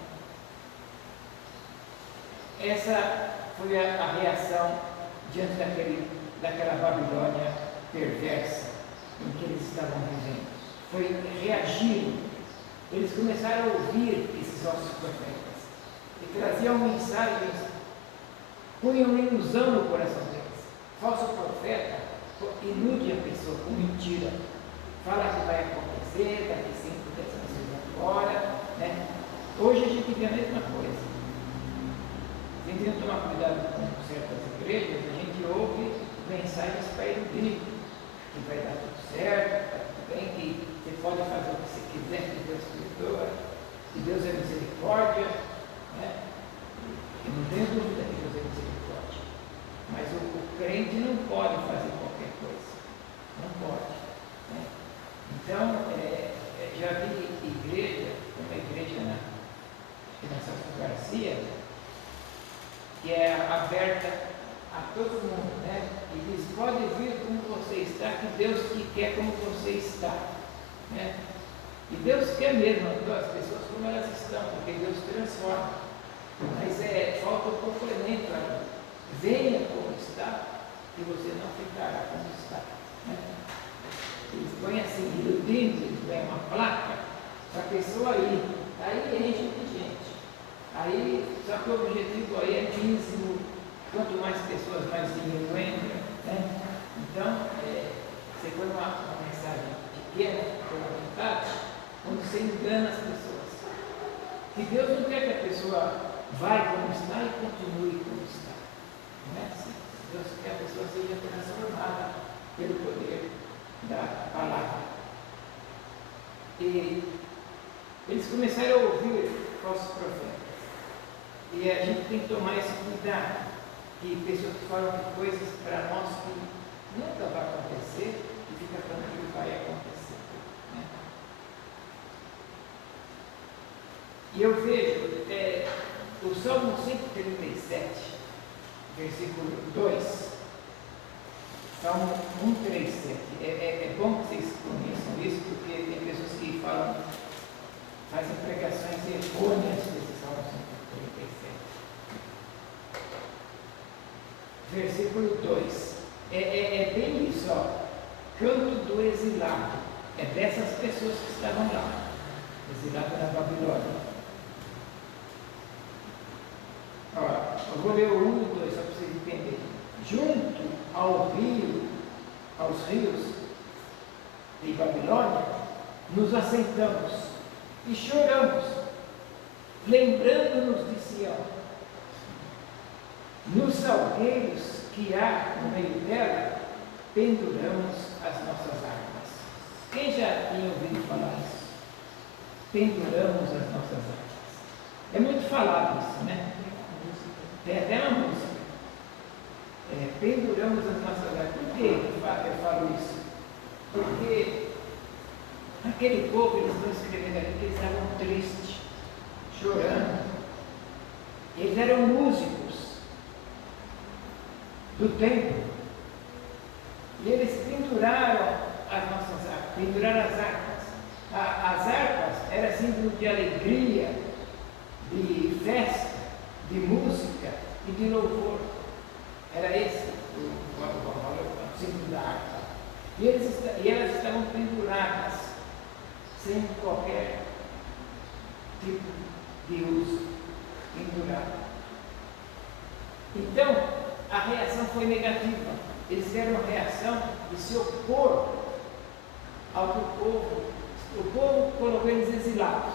Essa foi a reação diante daquela Babilônia perversa em que eles estavam vivendo. Foi reagir. Eles começaram a ouvir esses falsos profetas e traziam mensagens, punham ilusão no coração deles. Falso profeta ilude a pessoa com mentira, fala que vai acontecer daqui 5, 10 anos agora, né? Hoje a gente vê a mesma coisa. A gente tem que tomar cuidado com certas igrejas, a gente ouve mensagens para iludir, que vai dar tudo certo, está tudo bem, que você pode fazer o que você quiser, que Deus perdoa, que Deus é misericórdia, né? Eu não tenho dúvida que Deus é misericórdia, mas o crente não pode fazer qualquer coisa, não pode, né? Então, já vi igreja, uma igreja na Celso Garcia, que é aberta a todo mundo, né? E diz, pode vir como você está, que Deus que quer como você está, né? E Deus quer mesmo as pessoas como elas estão, porque Deus transforma. Mas falta o complemento ali. Venha como está, que você não ficará como está, né? Eles põem assim, iludindo, eles põem uma placa para a pessoa ir. Aí enche de gente. Aí, só que o objetivo aí é dízimo. Quanto mais pessoas, mais dinheiro entra, né? Então, você põe uma mensagem pequena, pela vontade, onde você engana as pessoas. E Deus não quer que a pessoa vai como está e continue como está. Não é assim. Deus quer que a pessoa seja transformada pelo poder da palavra. E eles começaram a ouvir falsos profetas. E a gente tem que tomar esse cuidado, que pessoas que falam de coisas para nós que nunca vai acontecer e fica falando que vai acontecer. Né? E eu vejo o Salmo 137, versículo 2, Salmo 137. É bom que vocês conheçam isso, porque tem pessoas que fazem pregações errôneas desse Salmo 137. Versículo 2. É bem isso, ó. Canto do exilado. É dessas pessoas que estavam lá, exilado na Babilônia. Ó, eu vou ler o 1 e o 2 só para vocês entenderem. Junto aos rios de Babilônia, nos assentamos e choramos, lembrando-nos de Sião. Nos salgueiros que há no meio dela, penduramos as nossas armas. Quem já tinha ouvido falar isso? Penduramos as nossas armas. É muito falado isso, né? Tem até uma música. Penduramos as nossas armas. Por que eu falo isso? Porque aquele povo, eles estão escrevendo aqui que eles estavam tristes, chorando. Eles eram músicos do templo. E eles penduraram as nossas harpas, penduraram as harpas. As harpas eram símbolo de alegria, de festa, de música e de louvor. Era esse o símbolo da harpa. E elas estavam penduradas, sem qualquer tipo de uso, pendurado. Então, a reação foi negativa. Eles deram a reação de se opor ao que o povo colocou eles exilados.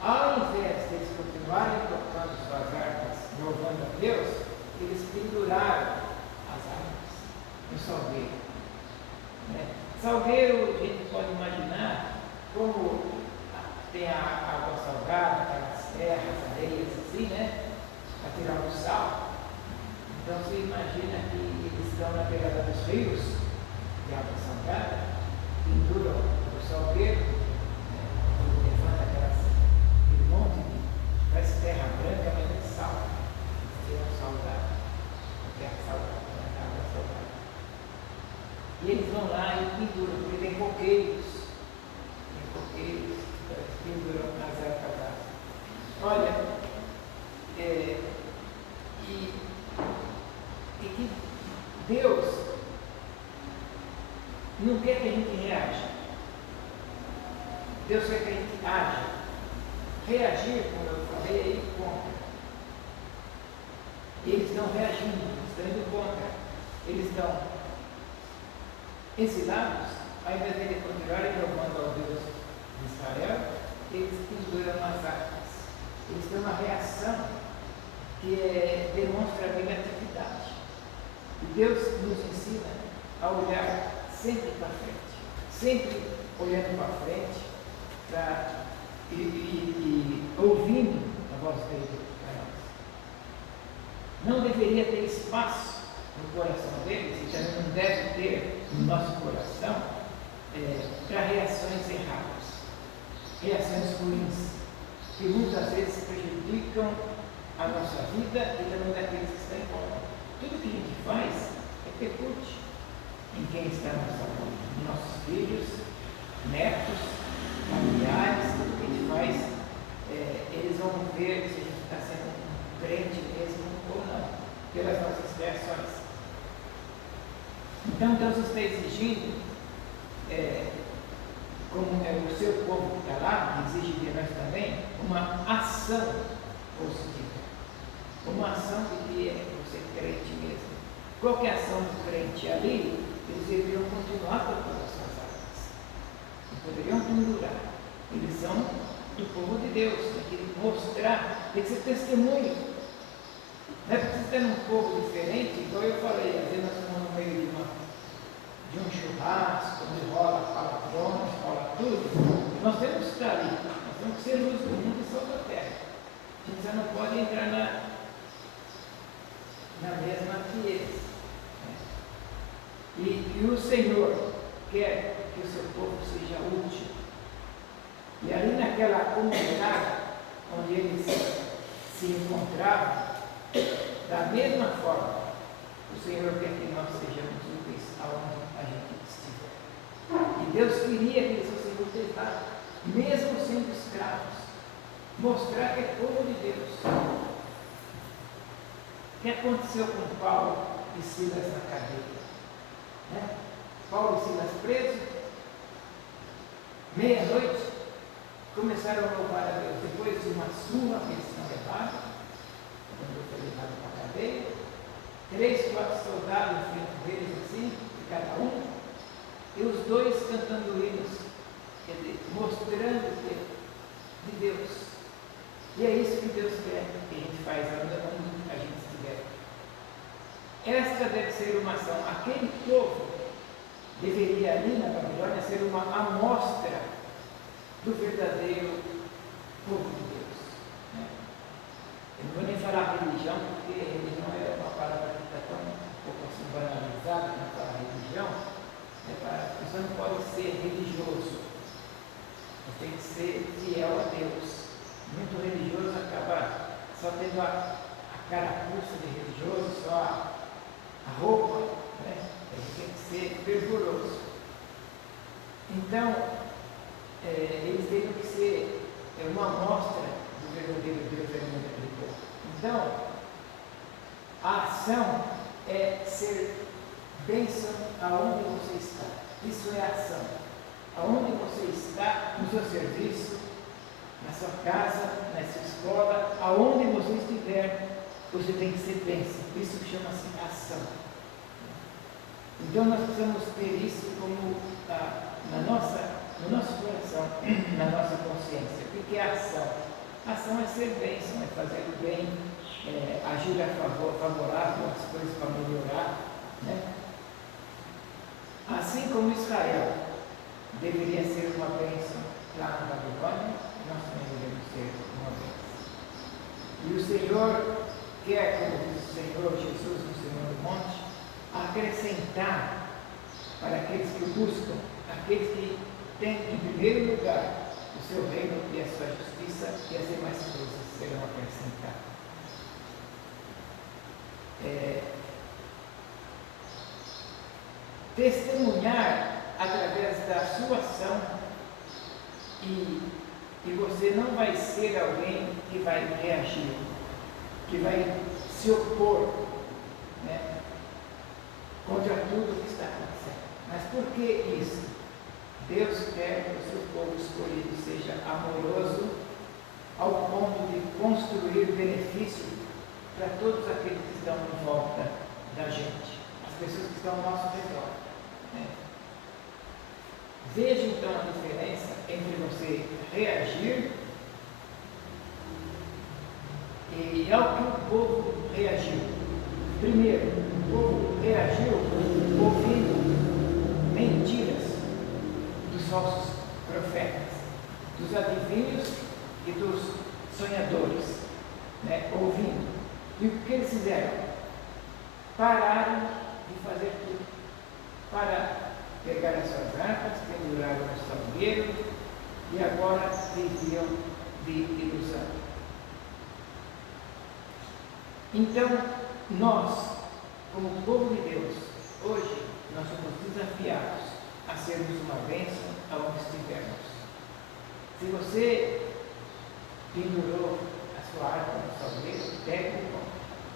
Ao invés de eles continuarem tocando suas harpas, louvando a Deus, eles penduraram as harpas no salgueiro. Né? Salgueiro, a gente pode imaginar como tem a água salgada, aquelas terras, areias assim, né? Para tirar o sal. Então você imagina que eles estão na beirada dos rios, de água salgada, penduram o salgueiro, né? Levanta aquele monte de, parece terra branca, mas é sal, terra salgada, terra salgada, água salgada. E eles vão lá e penduram, porque tem coqueiros, penduram as arcas. Olha, e que Deus não quer que a gente reaja. Deus quer que a gente haja. Reagir, como eu falei, é ir contra. E eles estão reagindo, estão indo contra. Eles estão exilados, ao invés de eles continuarem louvando ao Deus de Israel, eles penduram as armas. Eles têm uma reação que demonstra a negatividade. E Deus nos ensina a olhar sempre para frente, sempre olhando para frente e ouvindo a voz dele para nós. Não deveria ter espaço no coração deles, e também não deve ter no nosso coração, para reações erradas, reações ruins, que muitas vezes prejudicam a nossa vida e também daqueles que estão em volta. Tudo que a gente faz repercute em quem está à nossa volta, em nossos filhos, netos, familiares. Tudo que a gente faz, eles vão ver se a gente está sendo um crente mesmo ou não, pelas nossas reações. Então Deus está exigindo, como é o seu povo que está lá, exige de nós também, uma ação positiva. Uma ação de que é você crente mesmo. Qual que é a ação do crente? Ali, eles deveriam continuar tocando as suas armas. Eles poderiam pendurar. Eles são do povo de Deus. Tem que mostrar, tem que ser testemunho. Não é porque você está num povo diferente, igual eu falei, às vezes nós estamos no meio de um churrasco, onde rola palavrões, rola tudo. Nós temos que estar ali, nós temos que ser luz do mundo e sal da terra. A gente já não pode entrar na mesma que eles. Né? E o Senhor quer que o seu povo seja útil. E ali naquela comunidade onde eles se encontravam, da mesma forma, o Senhor quer que nós sejamos úteis aonde a gente estiver. E Deus queria que eles fossem úteis lá, mesmo sendo escravos, mostrar que é povo de Deus. O que aconteceu com Paulo e Silas na cadeia? Né? Paulo e Silas presos, meia-noite, começaram a louvar a Deus. Depois de uma surra que eles tinham levado, quando foi levado para a cadeia, 3, 4 soldados em frente deles, assim, de cada um, e os dois cantando hinos, quer dizer, mostrando que de Deus. E é isso que Deus quer que a gente faz onde a gente estiver. Esta deve ser uma ação. Aquele povo deveria ali na Babilônia ser uma amostra do verdadeiro povo de Deus. Né? Eu não vou nem falar religião, porque religião é uma palavra que está tão um pouco assim banalizada, não fala religião. A pessoa não pode ser religioso, mas tem que ser fiel a Deus. Muito religioso acaba só tendo a carapuça de religioso, só a roupa, né? Ele tem que ser fervoroso. Então, eles teriam que ser uma amostra do verdadeiro Deus ali naquele povo. Então, a ação é ser bênção aonde você está. Isso é ação. Aonde você está, no seu serviço, na sua casa, na sua escola, aonde você estiver, você tem que ser bênção. Isso chama-se ação. Então nós precisamos ter isso como no nosso coração, na nossa consciência. O que é ação? Ação é ser bênção, é fazer o bem, agir favorável às coisas para melhorar. Né? Assim como Israel deveria ser uma bênção lá na Babilônia, nós também devemos ser uma bênção. E o Senhor quer, como diz o Senhor Jesus no Sermão do Monte, acrescentar para aqueles que o buscam, aqueles que têm em primeiro lugar o seu reino e a sua justiça, e as demais coisas serão acrescentadas. Testemunhar através da sua ação, e você não vai ser alguém que vai reagir, que vai se opor, né, contra tudo que está acontecendo. Mas por que isso? Deus quer que o seu povo escolhido seja amoroso ao ponto de construir benefício para todos aqueles que estão em volta da gente, as pessoas que estão ao nosso redor. Né? Veja então a diferença entre você reagir e ao que o povo reagiu. Primeiro, o povo reagiu ouvindo mentiras dos falsos profetas, dos adivinhos e dos sonhadores, né? Ouvindo. E o que eles fizeram? Pararam de fazer tudo. Pararam. Pegaram as suas armas, penduraram no salgueiro e agora viviam de ilusão. Então, nós, como povo de Deus, hoje nós somos desafiados a sermos uma bênção aonde estivermos. Se você pendurou a sua arma no salgueiro, pegue o pão.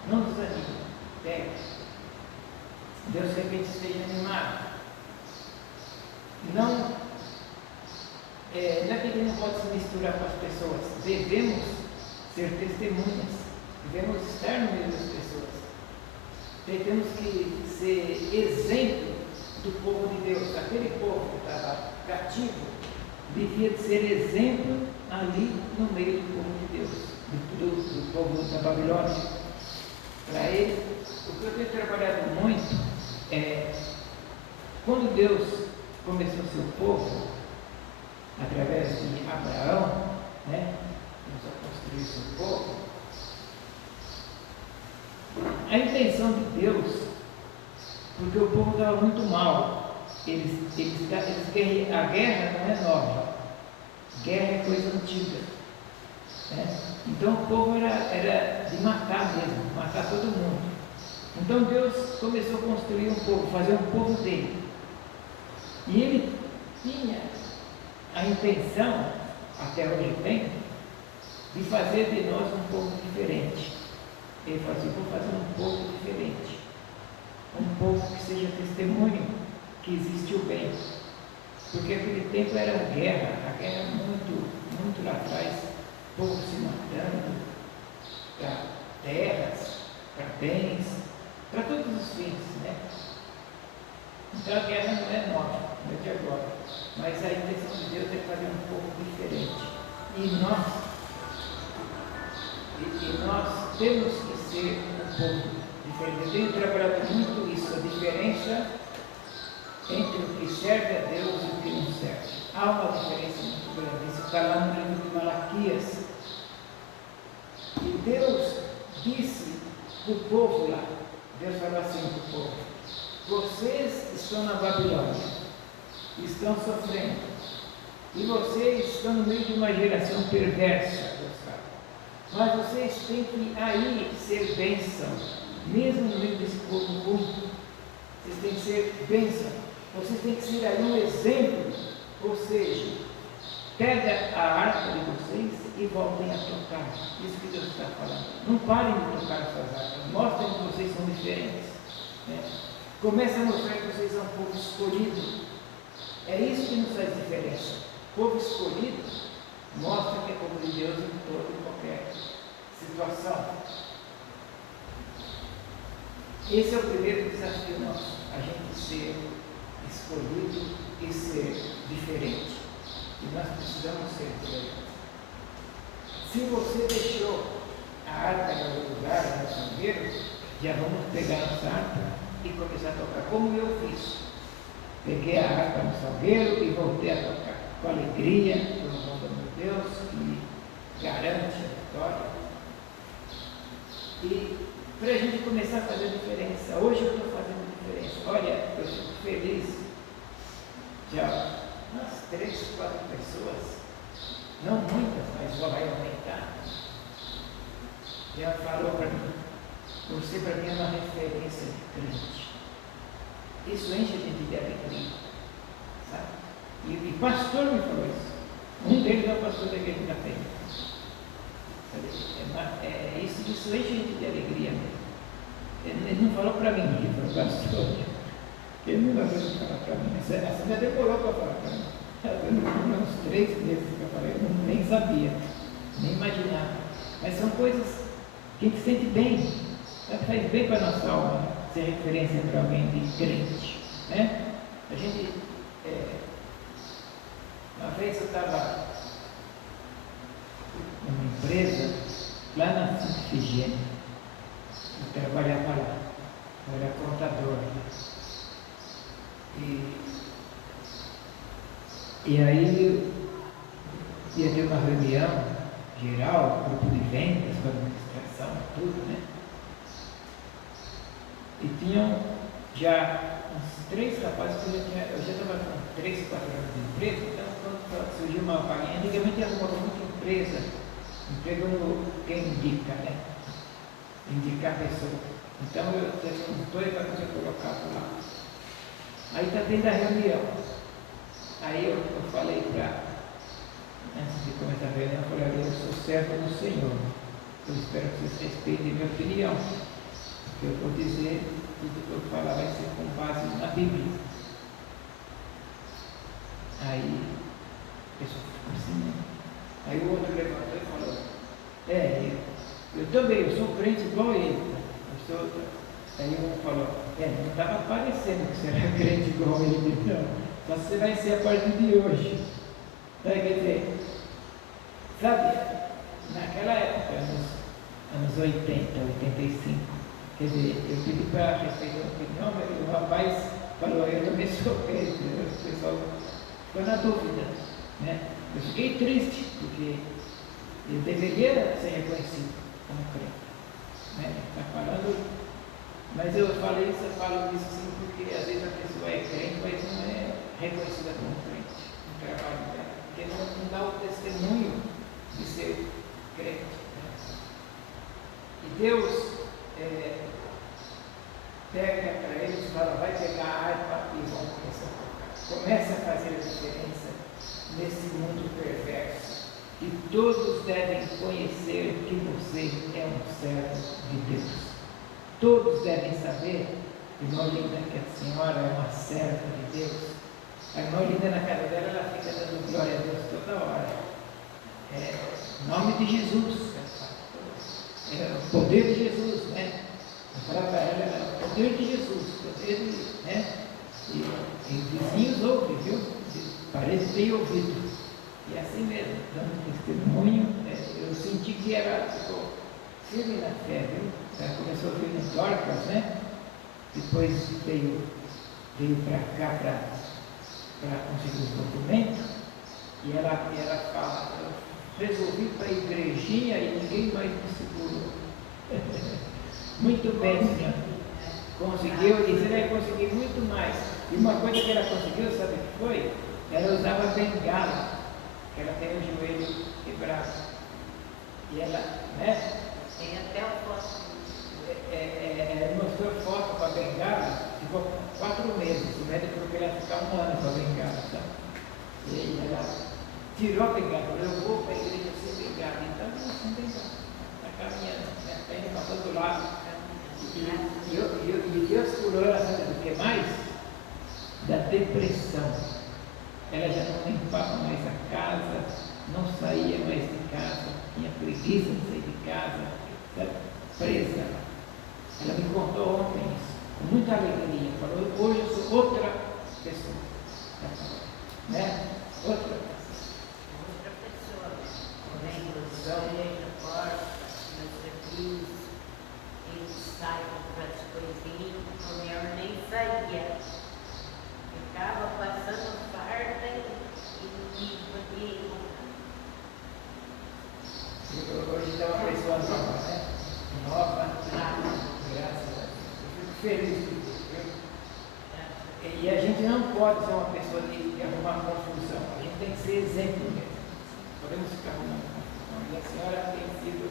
Não desanime, pegue. Deus de repente esteja animado. Não é que a gente não pode se misturar com as pessoas. Devemos ser testemunhas. Devemos estar no meio das pessoas. Temos que ser exemplo do povo de Deus. Aquele povo que estava cativo devia ser exemplo ali no meio do povo de Deus, do povo da Babilônia. Para ele, o que eu tenho trabalhado muito é quando Deus começou seu povo, através de Abraão, né? Começou a construir o seu povo. A intenção de Deus, porque o povo estava muito mal. A guerra não é nova, guerra é coisa antiga, né? Então o povo era de matar mesmo, matar todo mundo. Então Deus começou a construir um povo, fazer um povo dele. E ele tinha a intenção, até hoje tem, de fazer de nós um povo diferente. Ele falou assim: vou fazer um povo diferente, um povo que seja testemunho que existe o bem, porque aquele tempo era a guerra muito lá atrás, o povo se matando para terras, para bens, para todos os fins, né? Então a guerra não é nova, não é de agora, mas a intenção de Deus é fazer um povo diferente, e nós temos que ser um povo diferente. Eu tenho trabalhado muito isso, a diferença entre o que serve a Deus e o que não serve. Há uma diferença muito grande. Isso está lá no livro de Malaquias. E Deus disse para o povo lá, Deus falou assim para o povo: vocês estão na Babilônia, estão sofrendo, e vocês estão no meio de uma geração perversa, mas vocês têm que aí ser bênção, mesmo no meio desse povo ruim. Vocês têm que ser bênção. Vocês têm que ser aí um exemplo, ou seja, pega a harpa de vocês e voltem a tocar. Isso que Deus está falando. Não parem de tocar as suas harpas, mostrem que vocês são diferentes, né? Comece a mostrar que vocês são um povo escolhido. É isso que nos faz diferença. Povo escolhido mostra que é povo de Deus em toda e qualquer situação. Esse é o primeiro desafio nosso, a gente ser escolhido e ser diferente. E nós precisamos ser diferentes. Se você deixou a harpa em algum lugar, no salgueiro, já vamos pegar nossa harpa e começar a tocar, como eu fiz. Peguei a harpa no salgueiro e voltei a tocar, com alegria, pelo nome do meu Deus, que garante a vitória. E para a gente começar a fazer diferença. Hoje eu estou fazendo diferença. Olha, eu fico feliz. Já umas 3, 4 pessoas, não muitas, mas vai aumentar, já falou para mim: você para mim é uma referência de crente. Isso enche a gente de alegria, sabe? E pastor me falou isso. Um deles é o pastor da igreja da Penha. Isso enche a gente de alegria mesmo. Ele não falou para mim, ele falou: pastor, ele não vai falar para mim. Essa já demorou para falar para mim. Uns 3 meses que eu falei, eu nem sabia, nem imaginava. Mas são coisas que a gente sente bem, sabe? Faz bem para a nossa alma ser referência para alguém de crente, né? A gente, uma vez eu estava numa empresa lá na Santa Efigênia, eu trabalhava lá, eu era contador. E aí ia ter uma reunião geral, grupo de vendas, com administração, tudo, né? E tinham já uns 3 rapazes que eu já estava com 3, 4 anos de empresa, então quando surgiu uma vaguinha, antigamente arrumava muita empresa, empregando quem indica, né? Indicar a pessoa. Então eu tenho uns 2 para ser colocado lá. Aí está tendo a reunião. Aí eu falei antes de começar a reunião, eu falei: eu sou servo do Senhor. Eu espero que vocês respeitem minha opinião. Porque eu vou dizer, tudo que eu falar vai ser com base na Bíblia. Aí, a pessoa ficou assim, né? Aí o outro levantou e falou: eu também, eu sou crente igual a ele. Aí um falou: não estava parecendo que você era crente igual a ele, não. Mas você vai ser a partir de hoje. Então, quer dizer, sabe, naquela época, anos 80, 85, quer dizer, eu pedi para respeitar a opinião, mas o rapaz falou: eu também sou crente. O pessoal ficou na dúvida, né? Eu fiquei triste, porque Ele deveria ser reconhecido como crente. Né? Está falando, mas eu falo isso assim porque às vezes a pessoa é crente, mas não é reconhecida como crente no trabalho dela, porque não dá o testemunho de ser crente. Né? E Deus pega para eles e fala, vai pegar a harpa e vão começar a tocar. Começa a fazer a diferença nesse mundo perverso. E todos devem conhecer que você é um servo de Deus. Todos devem saber, irmã Linda, que a senhora é uma serva de Deus. A irmã Linda na casa dela, ela fica dando glória a Deus toda hora. Em nome de Jesus. O poder de Jesus, né? Eu falava para ela, o poder de Jesus, poder de, né? E vizinhos ouvem, viu? Parece ter ouvido. E assim mesmo, dando testemunho, eu senti que ela ficou firme na fé, viu? Ela começou a vir no Dorcas, né? Depois veio para cá para conseguir os documentos. E ela fala, eu resolvi para a igrejinha e ninguém mais me segurou. Muito bem, senhora. Conseguiu, e você vai conseguir muito mais. E uma coisa que ela conseguiu, sabe o que foi? Ela usava bengala. Ela tem o joelho quebrado. E ela, né? Tem até o foto. Ela mostrou foto para a bengala, ficou 4 meses. O médico falou que ela ia ficar 1 ano com a bengala. Tá? E aí ela tirou a bengala, falou, eu vou para a igreja sem bengala. Então, sem bengala. Está caminhando, está indo para todo lado. E Deus curou ela, sabe do que mais? Da depressão. Ela já não limpava mais a casa, não saía mais de casa, tinha preguiça de sair de casa, sabe? Presa. Ela me contou ontem isso, com muita alegria. Falou, hoje eu sou outra pessoa. Né? Outra pessoa. Outra pessoa. Vem do sonho, da porta, no serviço, e sai para as coisinhas, o meu nem saía. Ficava passando farda e podia ir. Hoje está uma pessoa nova, né? Nova, graças a Deus. Eu fico feliz com isso, viu? E a gente não pode ser uma pessoa de arrumar confusão. A gente tem que ser exemplo mesmo. Podemos ficar arrumando confusão. E a senhora tem sido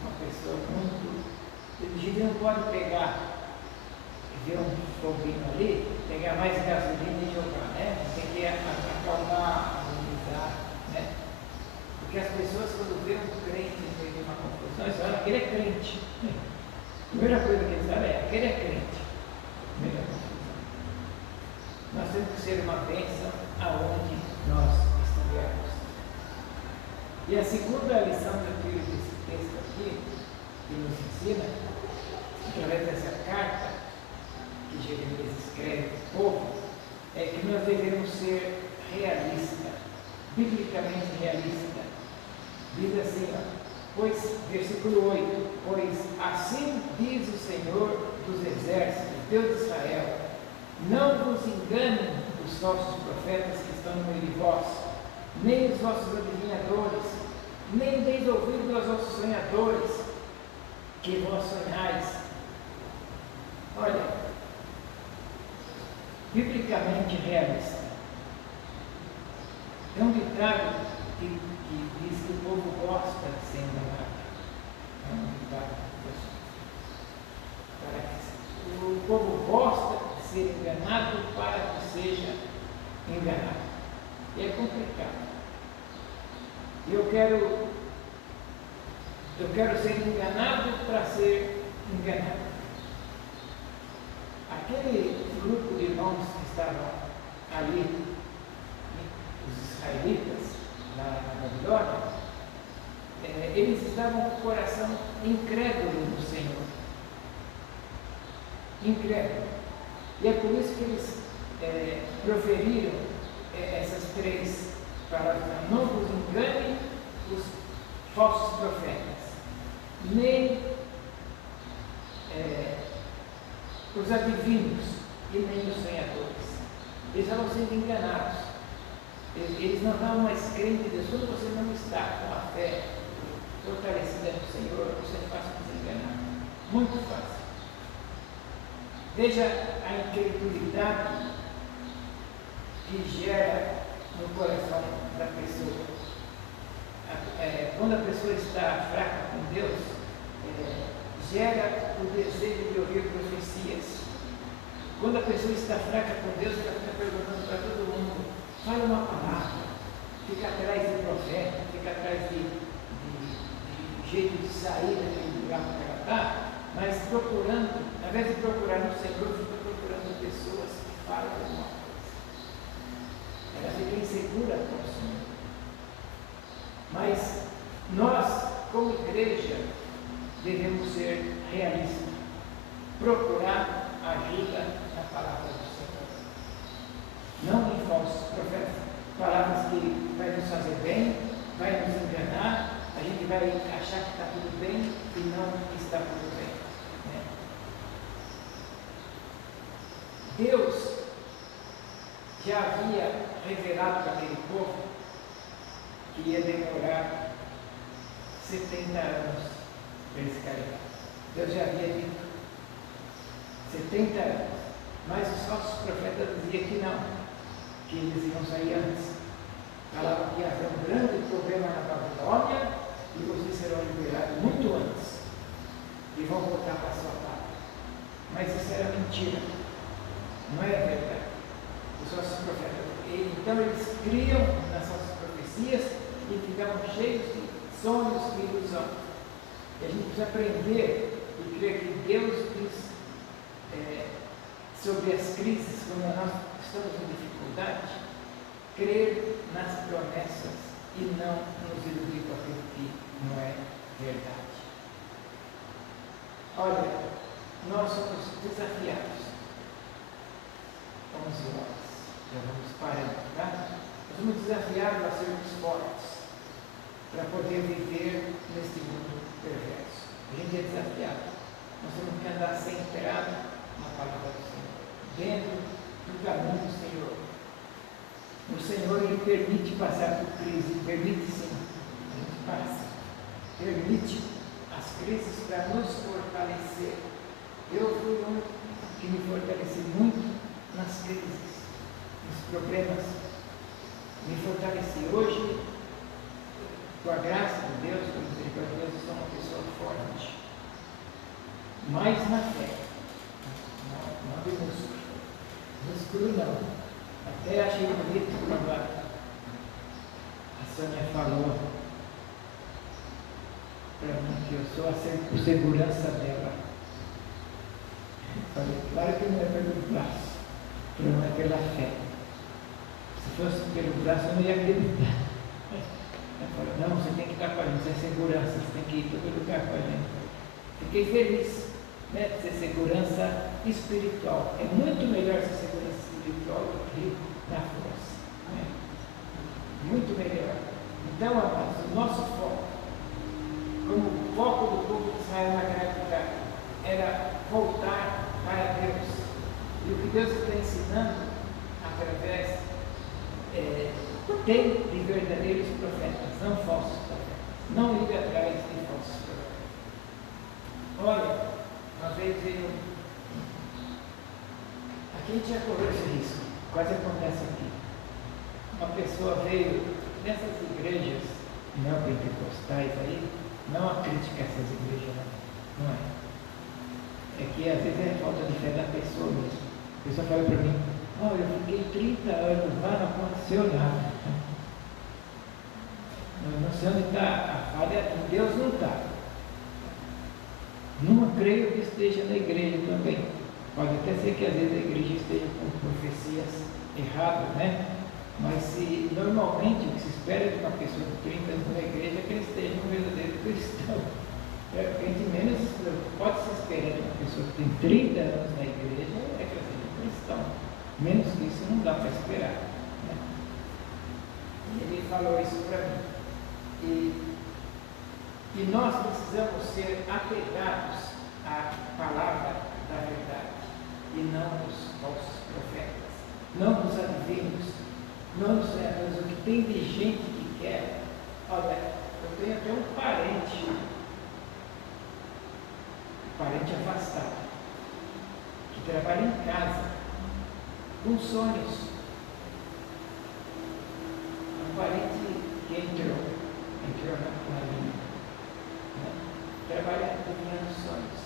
uma pessoa muito. A gente não pode pegar ver um foguinho ali, pegar mais gasolina e jogar, né? Tem que acalmar, harmonizar, né? Porque as pessoas, quando vê um crente no meio de uma confusão, eles falam, aquele é crente. A primeira coisa que eles falam é, aquele é crente. Primeira confusão. Nós temos que ser uma bênção aonde nós estivermos. E a segunda lição que eu tiro desse texto aqui, que nos ensina, através dessa carta, que Jeremias escreve ao povo, é que nós devemos ser realistas, biblicamente realistas. Diz assim, pois, versículo 8, pois assim diz o Senhor dos Exércitos, Deus de Israel, não vos enganem os falsos profetas que estão no meio de vós, nem os vossos adivinhadores, nem deis ouvido aos vossos sonhadores, que vós sonhais. Olha, biblicamente realista. É um ditado que diz que o povo gosta de ser enganado. É um ditado que o povo gosta de ser enganado para que seja enganado. E é complicado. Eu quero ser enganado para ser enganado. Aquele grupo de irmãos que estavam ali, os israelitas, na Babilônia, eles estavam com o coração incrédulo no Senhor. Incrédulo. E é por isso que eles proferiram essas 3 palavras. Não vos engane os falsos profetas, nem os adivinhos e nem os sonhadores. Eles estavam sendo enganados. Eles não estavam mais crentes em Deus. Quando você não está com a fé fortalecida no Senhor, você é fácil de se enganar. Muito fácil. Veja a incredulidade que gera no coração da pessoa. Quando a pessoa está fraca com Deus, gera o desejo de ouvir profecias. Quando a pessoa está fraca com Deus, ela fica perguntando para todo mundo, fala uma palavra, fica atrás de profeta, fica atrás de jeito de sair daquele lugar que ela está, mas procurando, ao invés de procurar no Senhor, fica procurando pessoas que falam alguma coisa. Ela fica insegura com o Senhor. Mas nós, como igreja, devemos ser realistas, procurar ajuda na palavra do Senhor, não em falsos profetas, palavras que vai nos fazer bem, vai nos enganar, a gente vai achar que está tudo bem e não está tudo bem. Né? Deus já havia revelado para aquele povo que ia demorar 70 anos para eles caírem. Deus já havia dito 70 anos, mas os falsos profetas diziam que não, que eles iam sair antes. Falavam que ia haver um grande problema na Babilônia e vocês serão liberados muito antes e vão voltar para a sua pátria. Mas isso era mentira, não era verdade. Os falsos profetas, então eles criam nas falsas profecias e ficavam cheios de sonhos e ilusão. E a gente precisa aprender e crer que Deus diz sobre as crises, quando nós estamos em dificuldade, crer nas promessas e não nos iludir com aquilo que não é verdade. Olha, nós somos desafiados. 11 horas, já vamos parando, tá? Nós somos desafiados a sermos fortes para poder viver neste mundo perverso. A gente é desafiado. Nós temos que andar centrado na palavra do Senhor, dentro do caminho do Senhor. O Senhor, Ele permite passar por crise, permite sim, a gente passa, permite as crises para nos fortalecer. Eu fui um que me fortaleci muito nas crises, nos problemas, me fortaleci. Hoje, com a graça de Deus, com a misericórdia de Deus, eu sou uma pessoa forte, mais na fé, não de músculo. Músculo não. Até achei bonito quando a Sônia falou para mim que eu sou a segurança dela. Falei, claro que não é pelo braço, não é pela fé. Se fosse pelo braço, eu não ia acreditar. Ela falou, não, você tem que estar com a gente, você é segurança, você tem que ir em todo lugar com a gente. Fiquei feliz, né, de ser segurança espiritual. É muito melhor ser segurança espiritual do que na força. Né? Muito melhor. Então, amados, o nosso foco, como o foco do povo de Israel naquela época, era voltar para Deus. E o que Deus está ensinando através tem de verdadeiros profetas, não falsos profetas. Não ir atrás de falsos profetas. Olha, uma vez veio. Aqui a gente já correu esse risco, quase acontece aqui. Uma pessoa veio nessas igrejas neopentecostais aí, não a crítica a essas igrejas, não é. É que às vezes é falta de fé da pessoa mesmo. A pessoa fala para mim, olha, eu fiquei 30 anos lá, não aconteceu nada. Não sei onde está a falha, em Deus não está. Não creio que esteja na igreja também. Pode até ser que às vezes a igreja esteja com profecias erradas, né? Mas se normalmente o que se espera de uma pessoa de 30 anos na igreja é que ele esteja um verdadeiro cristão. A gente menos pode se esperar de uma pessoa que tem 30 anos na igreja é que ela seja cristão. Menos que isso não dá para esperar. Né? E ele falou isso para mim. E nós precisamos ser apegados à palavra da verdade e não os falsos profetas, não os adivinhos, não os erros. O que tem de gente que quer, olha, eu tenho até um parente afastado, que trabalha em casa, com sonhos. Um parente que entrou na linha, né? Trabalha adivinhando sonhos.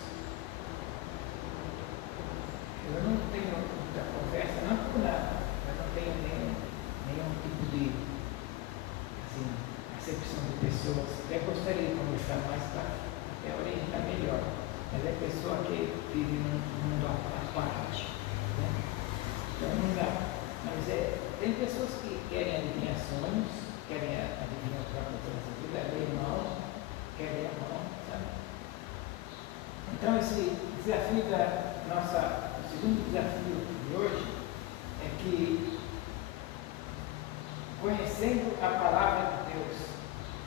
Eu não tenho muita conversa, não por nada, mas não tenho nenhum tipo de acepção de pessoas. Até gostaria de conversar mais para até orientar melhor. Mas é pessoa que vive num mundo à parte, né? Então não dá. Mas tem pessoas que querem adivinhar sonhos, querem adivinhar o que vai acontecer nessa vida, ler mal, querem a mão, sabe? Então esse desafio o segundo desafio de hoje é que, conhecendo a palavra de Deus,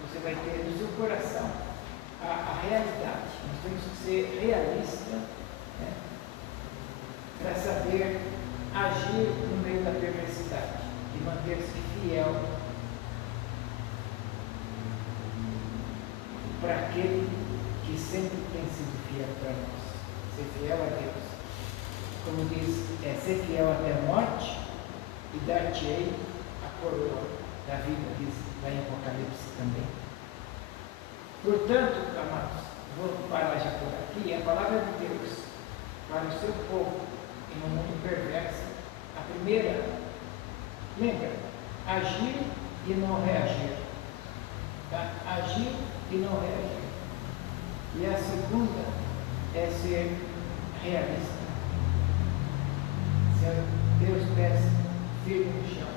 você vai ter no seu coração a realidade. Nós temos que ser realistas, né, para saber agir no meio da perversidade e manter-se fiel para aquele que sempre tem sido fiel para nós. Ser fiel a Deus. Como diz, ser fiel até a morte e dar-te-ei a coroa da vida, diz lá em Apocalipse também. Portanto, amados, vou parar já por aqui. A palavra de Deus para o seu povo em um mundo perverso, a primeira, lembra, agir e não reagir. Tá? Agir e não reagir. E a segunda é ser realista. Ser Deus pés firme no chão.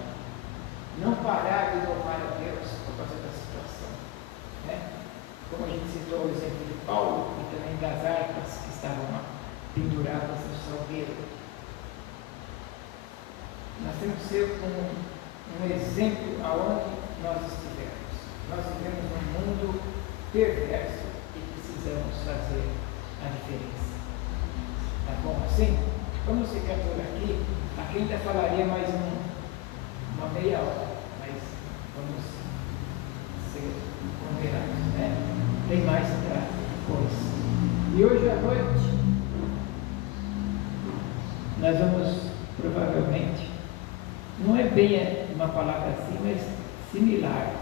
Não parar de louvar a Deus por causa da situação, né? Como a gente citou o exemplo de Paulo e também das harpas que estavam lá, penduradas no salgueiro. Nós temos que ser um exemplo aonde nós estivermos. Nós vivemos num mundo perverso e precisamos fazer a diferença. Tá bom assim? Vamos ficar por aqui. Aqui ainda falaria mais uma meia hora, mas vamos ser moderados, né? Tem mais para depois. E hoje à noite nós vamos provavelmente, não é bem uma palavra assim, mas similar.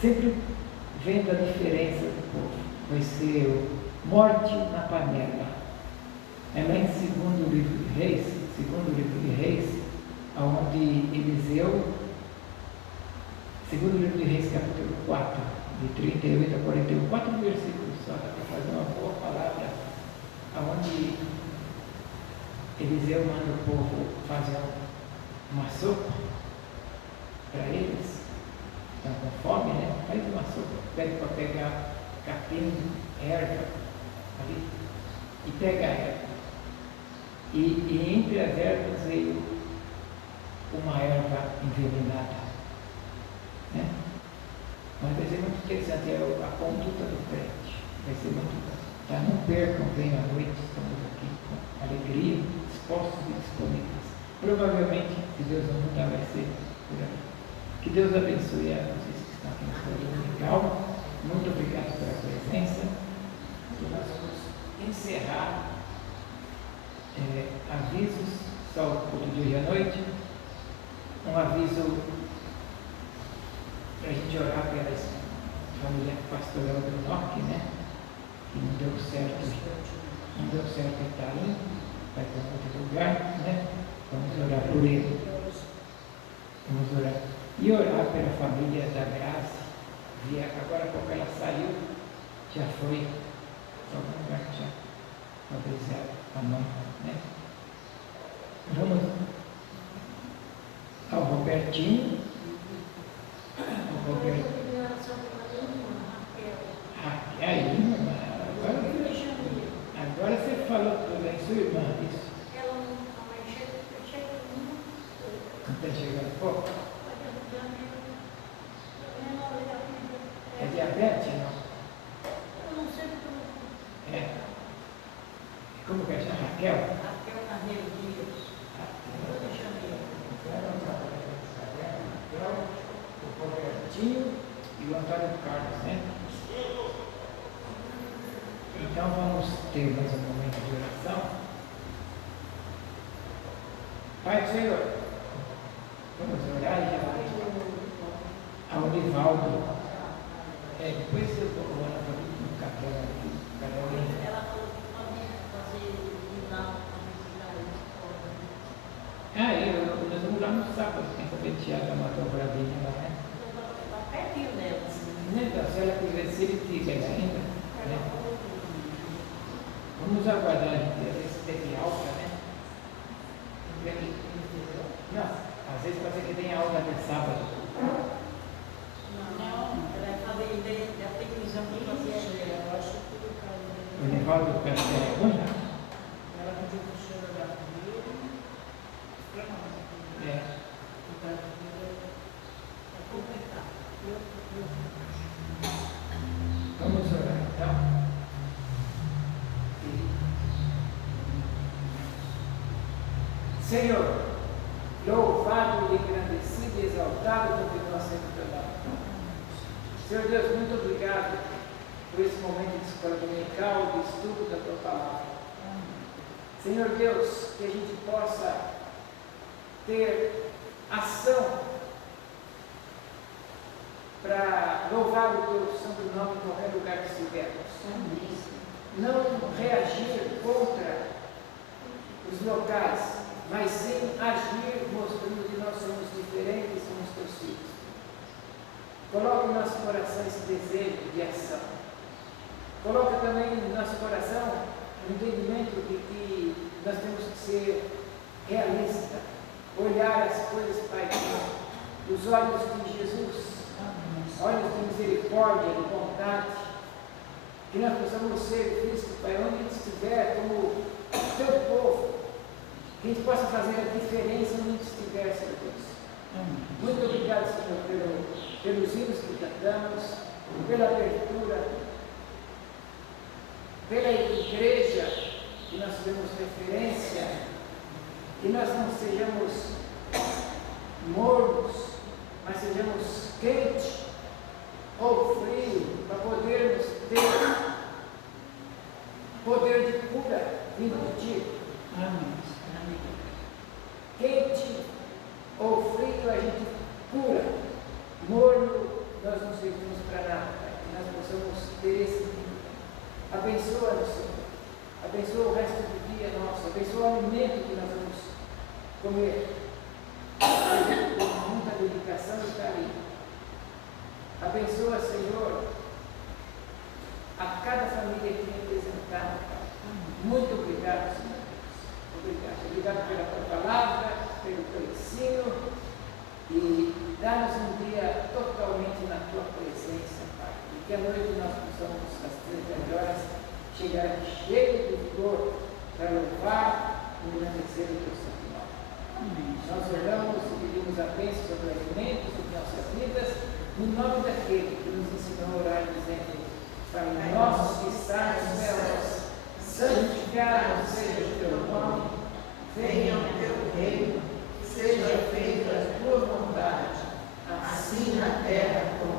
Sempre vendo a diferença do povo. Vai ser morte na panela. É lá em segundo livro de Reis, onde Eliseu, segundo livro de Reis, capítulo 4, de 38 a 41, 4 versículos só, para fazer uma boa palavra, onde Eliseu manda o povo fazer uma sopa para eles, estão com fome, né? Faz uma sopa, pede para pegar capim, erva, ali, e pega a erva. E entre as ervas veio uma erva envenenada, né? Mas vai ser muito interessante a conduta do crente. Vai ser muito bom. Tá? Não percam, venham à noite, estamos aqui com alegria, dispostos e disponíveis. Provavelmente, se Deus não mudar, vai ser por aí. Que Deus abençoe a vocês que estão aqui nessa dominical. Muito obrigado pela presença. E nós vamos encerrar avisos, só por de hoje à noite. Um aviso para a gente orar pela família pastoral do Norte, né? Que não deu certo em Itaim, vai para outro lugar, né? Vamos orar por ele. Vamos orar. E orar pela família da Graça. Agora há pouco ela saiu, já foi para algum lugar, já talvez a mãe, né? Vamos ao Robertinho. O Roberto. Agora você falou tudo, é sua irmã, isso? Ela não chega Não está chegando pouco? É diabetes, não? Eu não sei como. É. Como que é? Raquel? Raquel Carneiro Dias. Eu chamei. Raquel. e o Antônio Carlos, né? Então vamos ter mais um momento de oração. Pai do Senhor, vamos orar e já vai ao Nivaldo. Depois eu vou orar para o Carolina aqui. Ela falou que pode fazer final Nós vamos lá no sábado, tem que saber Tiago da Matou Bravinha lá, né? Está pertinho dela. Então, se ela quiser, se ele quiser ainda, né? Vamos aguardar esse teve alta, né? Não, às vezes pode ser que tenha aula até sábado. Não, ela vai fazer ideia, ela tem que usar para fazer eu acho que tudo cai. O Nivaldo quer ter alguma? Ela pediu para o senhor olhar comigo, para nós. É complicado. Vamos orar então. Senhor, louvado, engrandecido e exaltado continua sendo teu nome. Senhor Deus, muito obrigado por esse momento de escola dominical, de estudo da tua palavra. Senhor Deus, que a gente possa ter ação para louvar o teu santo nome em qualquer lugar que estivermos. Não reagir contra os locais, mas sim agir mostrando que nós somos diferentes e somos teus filhos. Coloca em nosso coração esse desejo de ação. Coloca também em nosso coração o entendimento de que nós temos que ser realistas, olhar as coisas, Pai, com os olhos de Jesus, olhos de misericórdia, de bondade, que nós possamos ser vistos, Pai, onde a gente estiver, como teu povo, que a gente possa fazer a diferença onde a gente estiver, Senhor Deus. Muito obrigado, Senhor, pelos hinos que cantamos, pela abertura, pela igreja que nós temos referência, que nós não sejamos mornos, mas sejamos quentes ou frio, para podermos ter poder de cura vindo de ti. Amém. Quente ou frio a gente cura, morno nós não servimos para nada, que nós possamos ter esse nível. Abençoa-nos, Senhor, abençoa o resto do dia nosso, abençoa o alimento que nós vamos comer, com muita dedicação e carinho. Abençoa, Senhor, a cada família aqui representada, Pai. Muito obrigado, Senhor. Obrigado. Obrigado pela tua palavra, pelo teu ensino e dá-nos um dia totalmente na tua presença, Pai. E que à noite nós possamos, às 13 horas, chegar cheio de vigor para louvar e engrandecer o teu santo nome. Nós oramos e pedimos a bênção sobre o alimento, sobre nossas vidas, no nome daquele que nos ensinou a orar, dizendo: Pai nosso que está nos céus, santificado seja o teu nome, venha o teu reino, seja feita a tua vontade, assim na terra como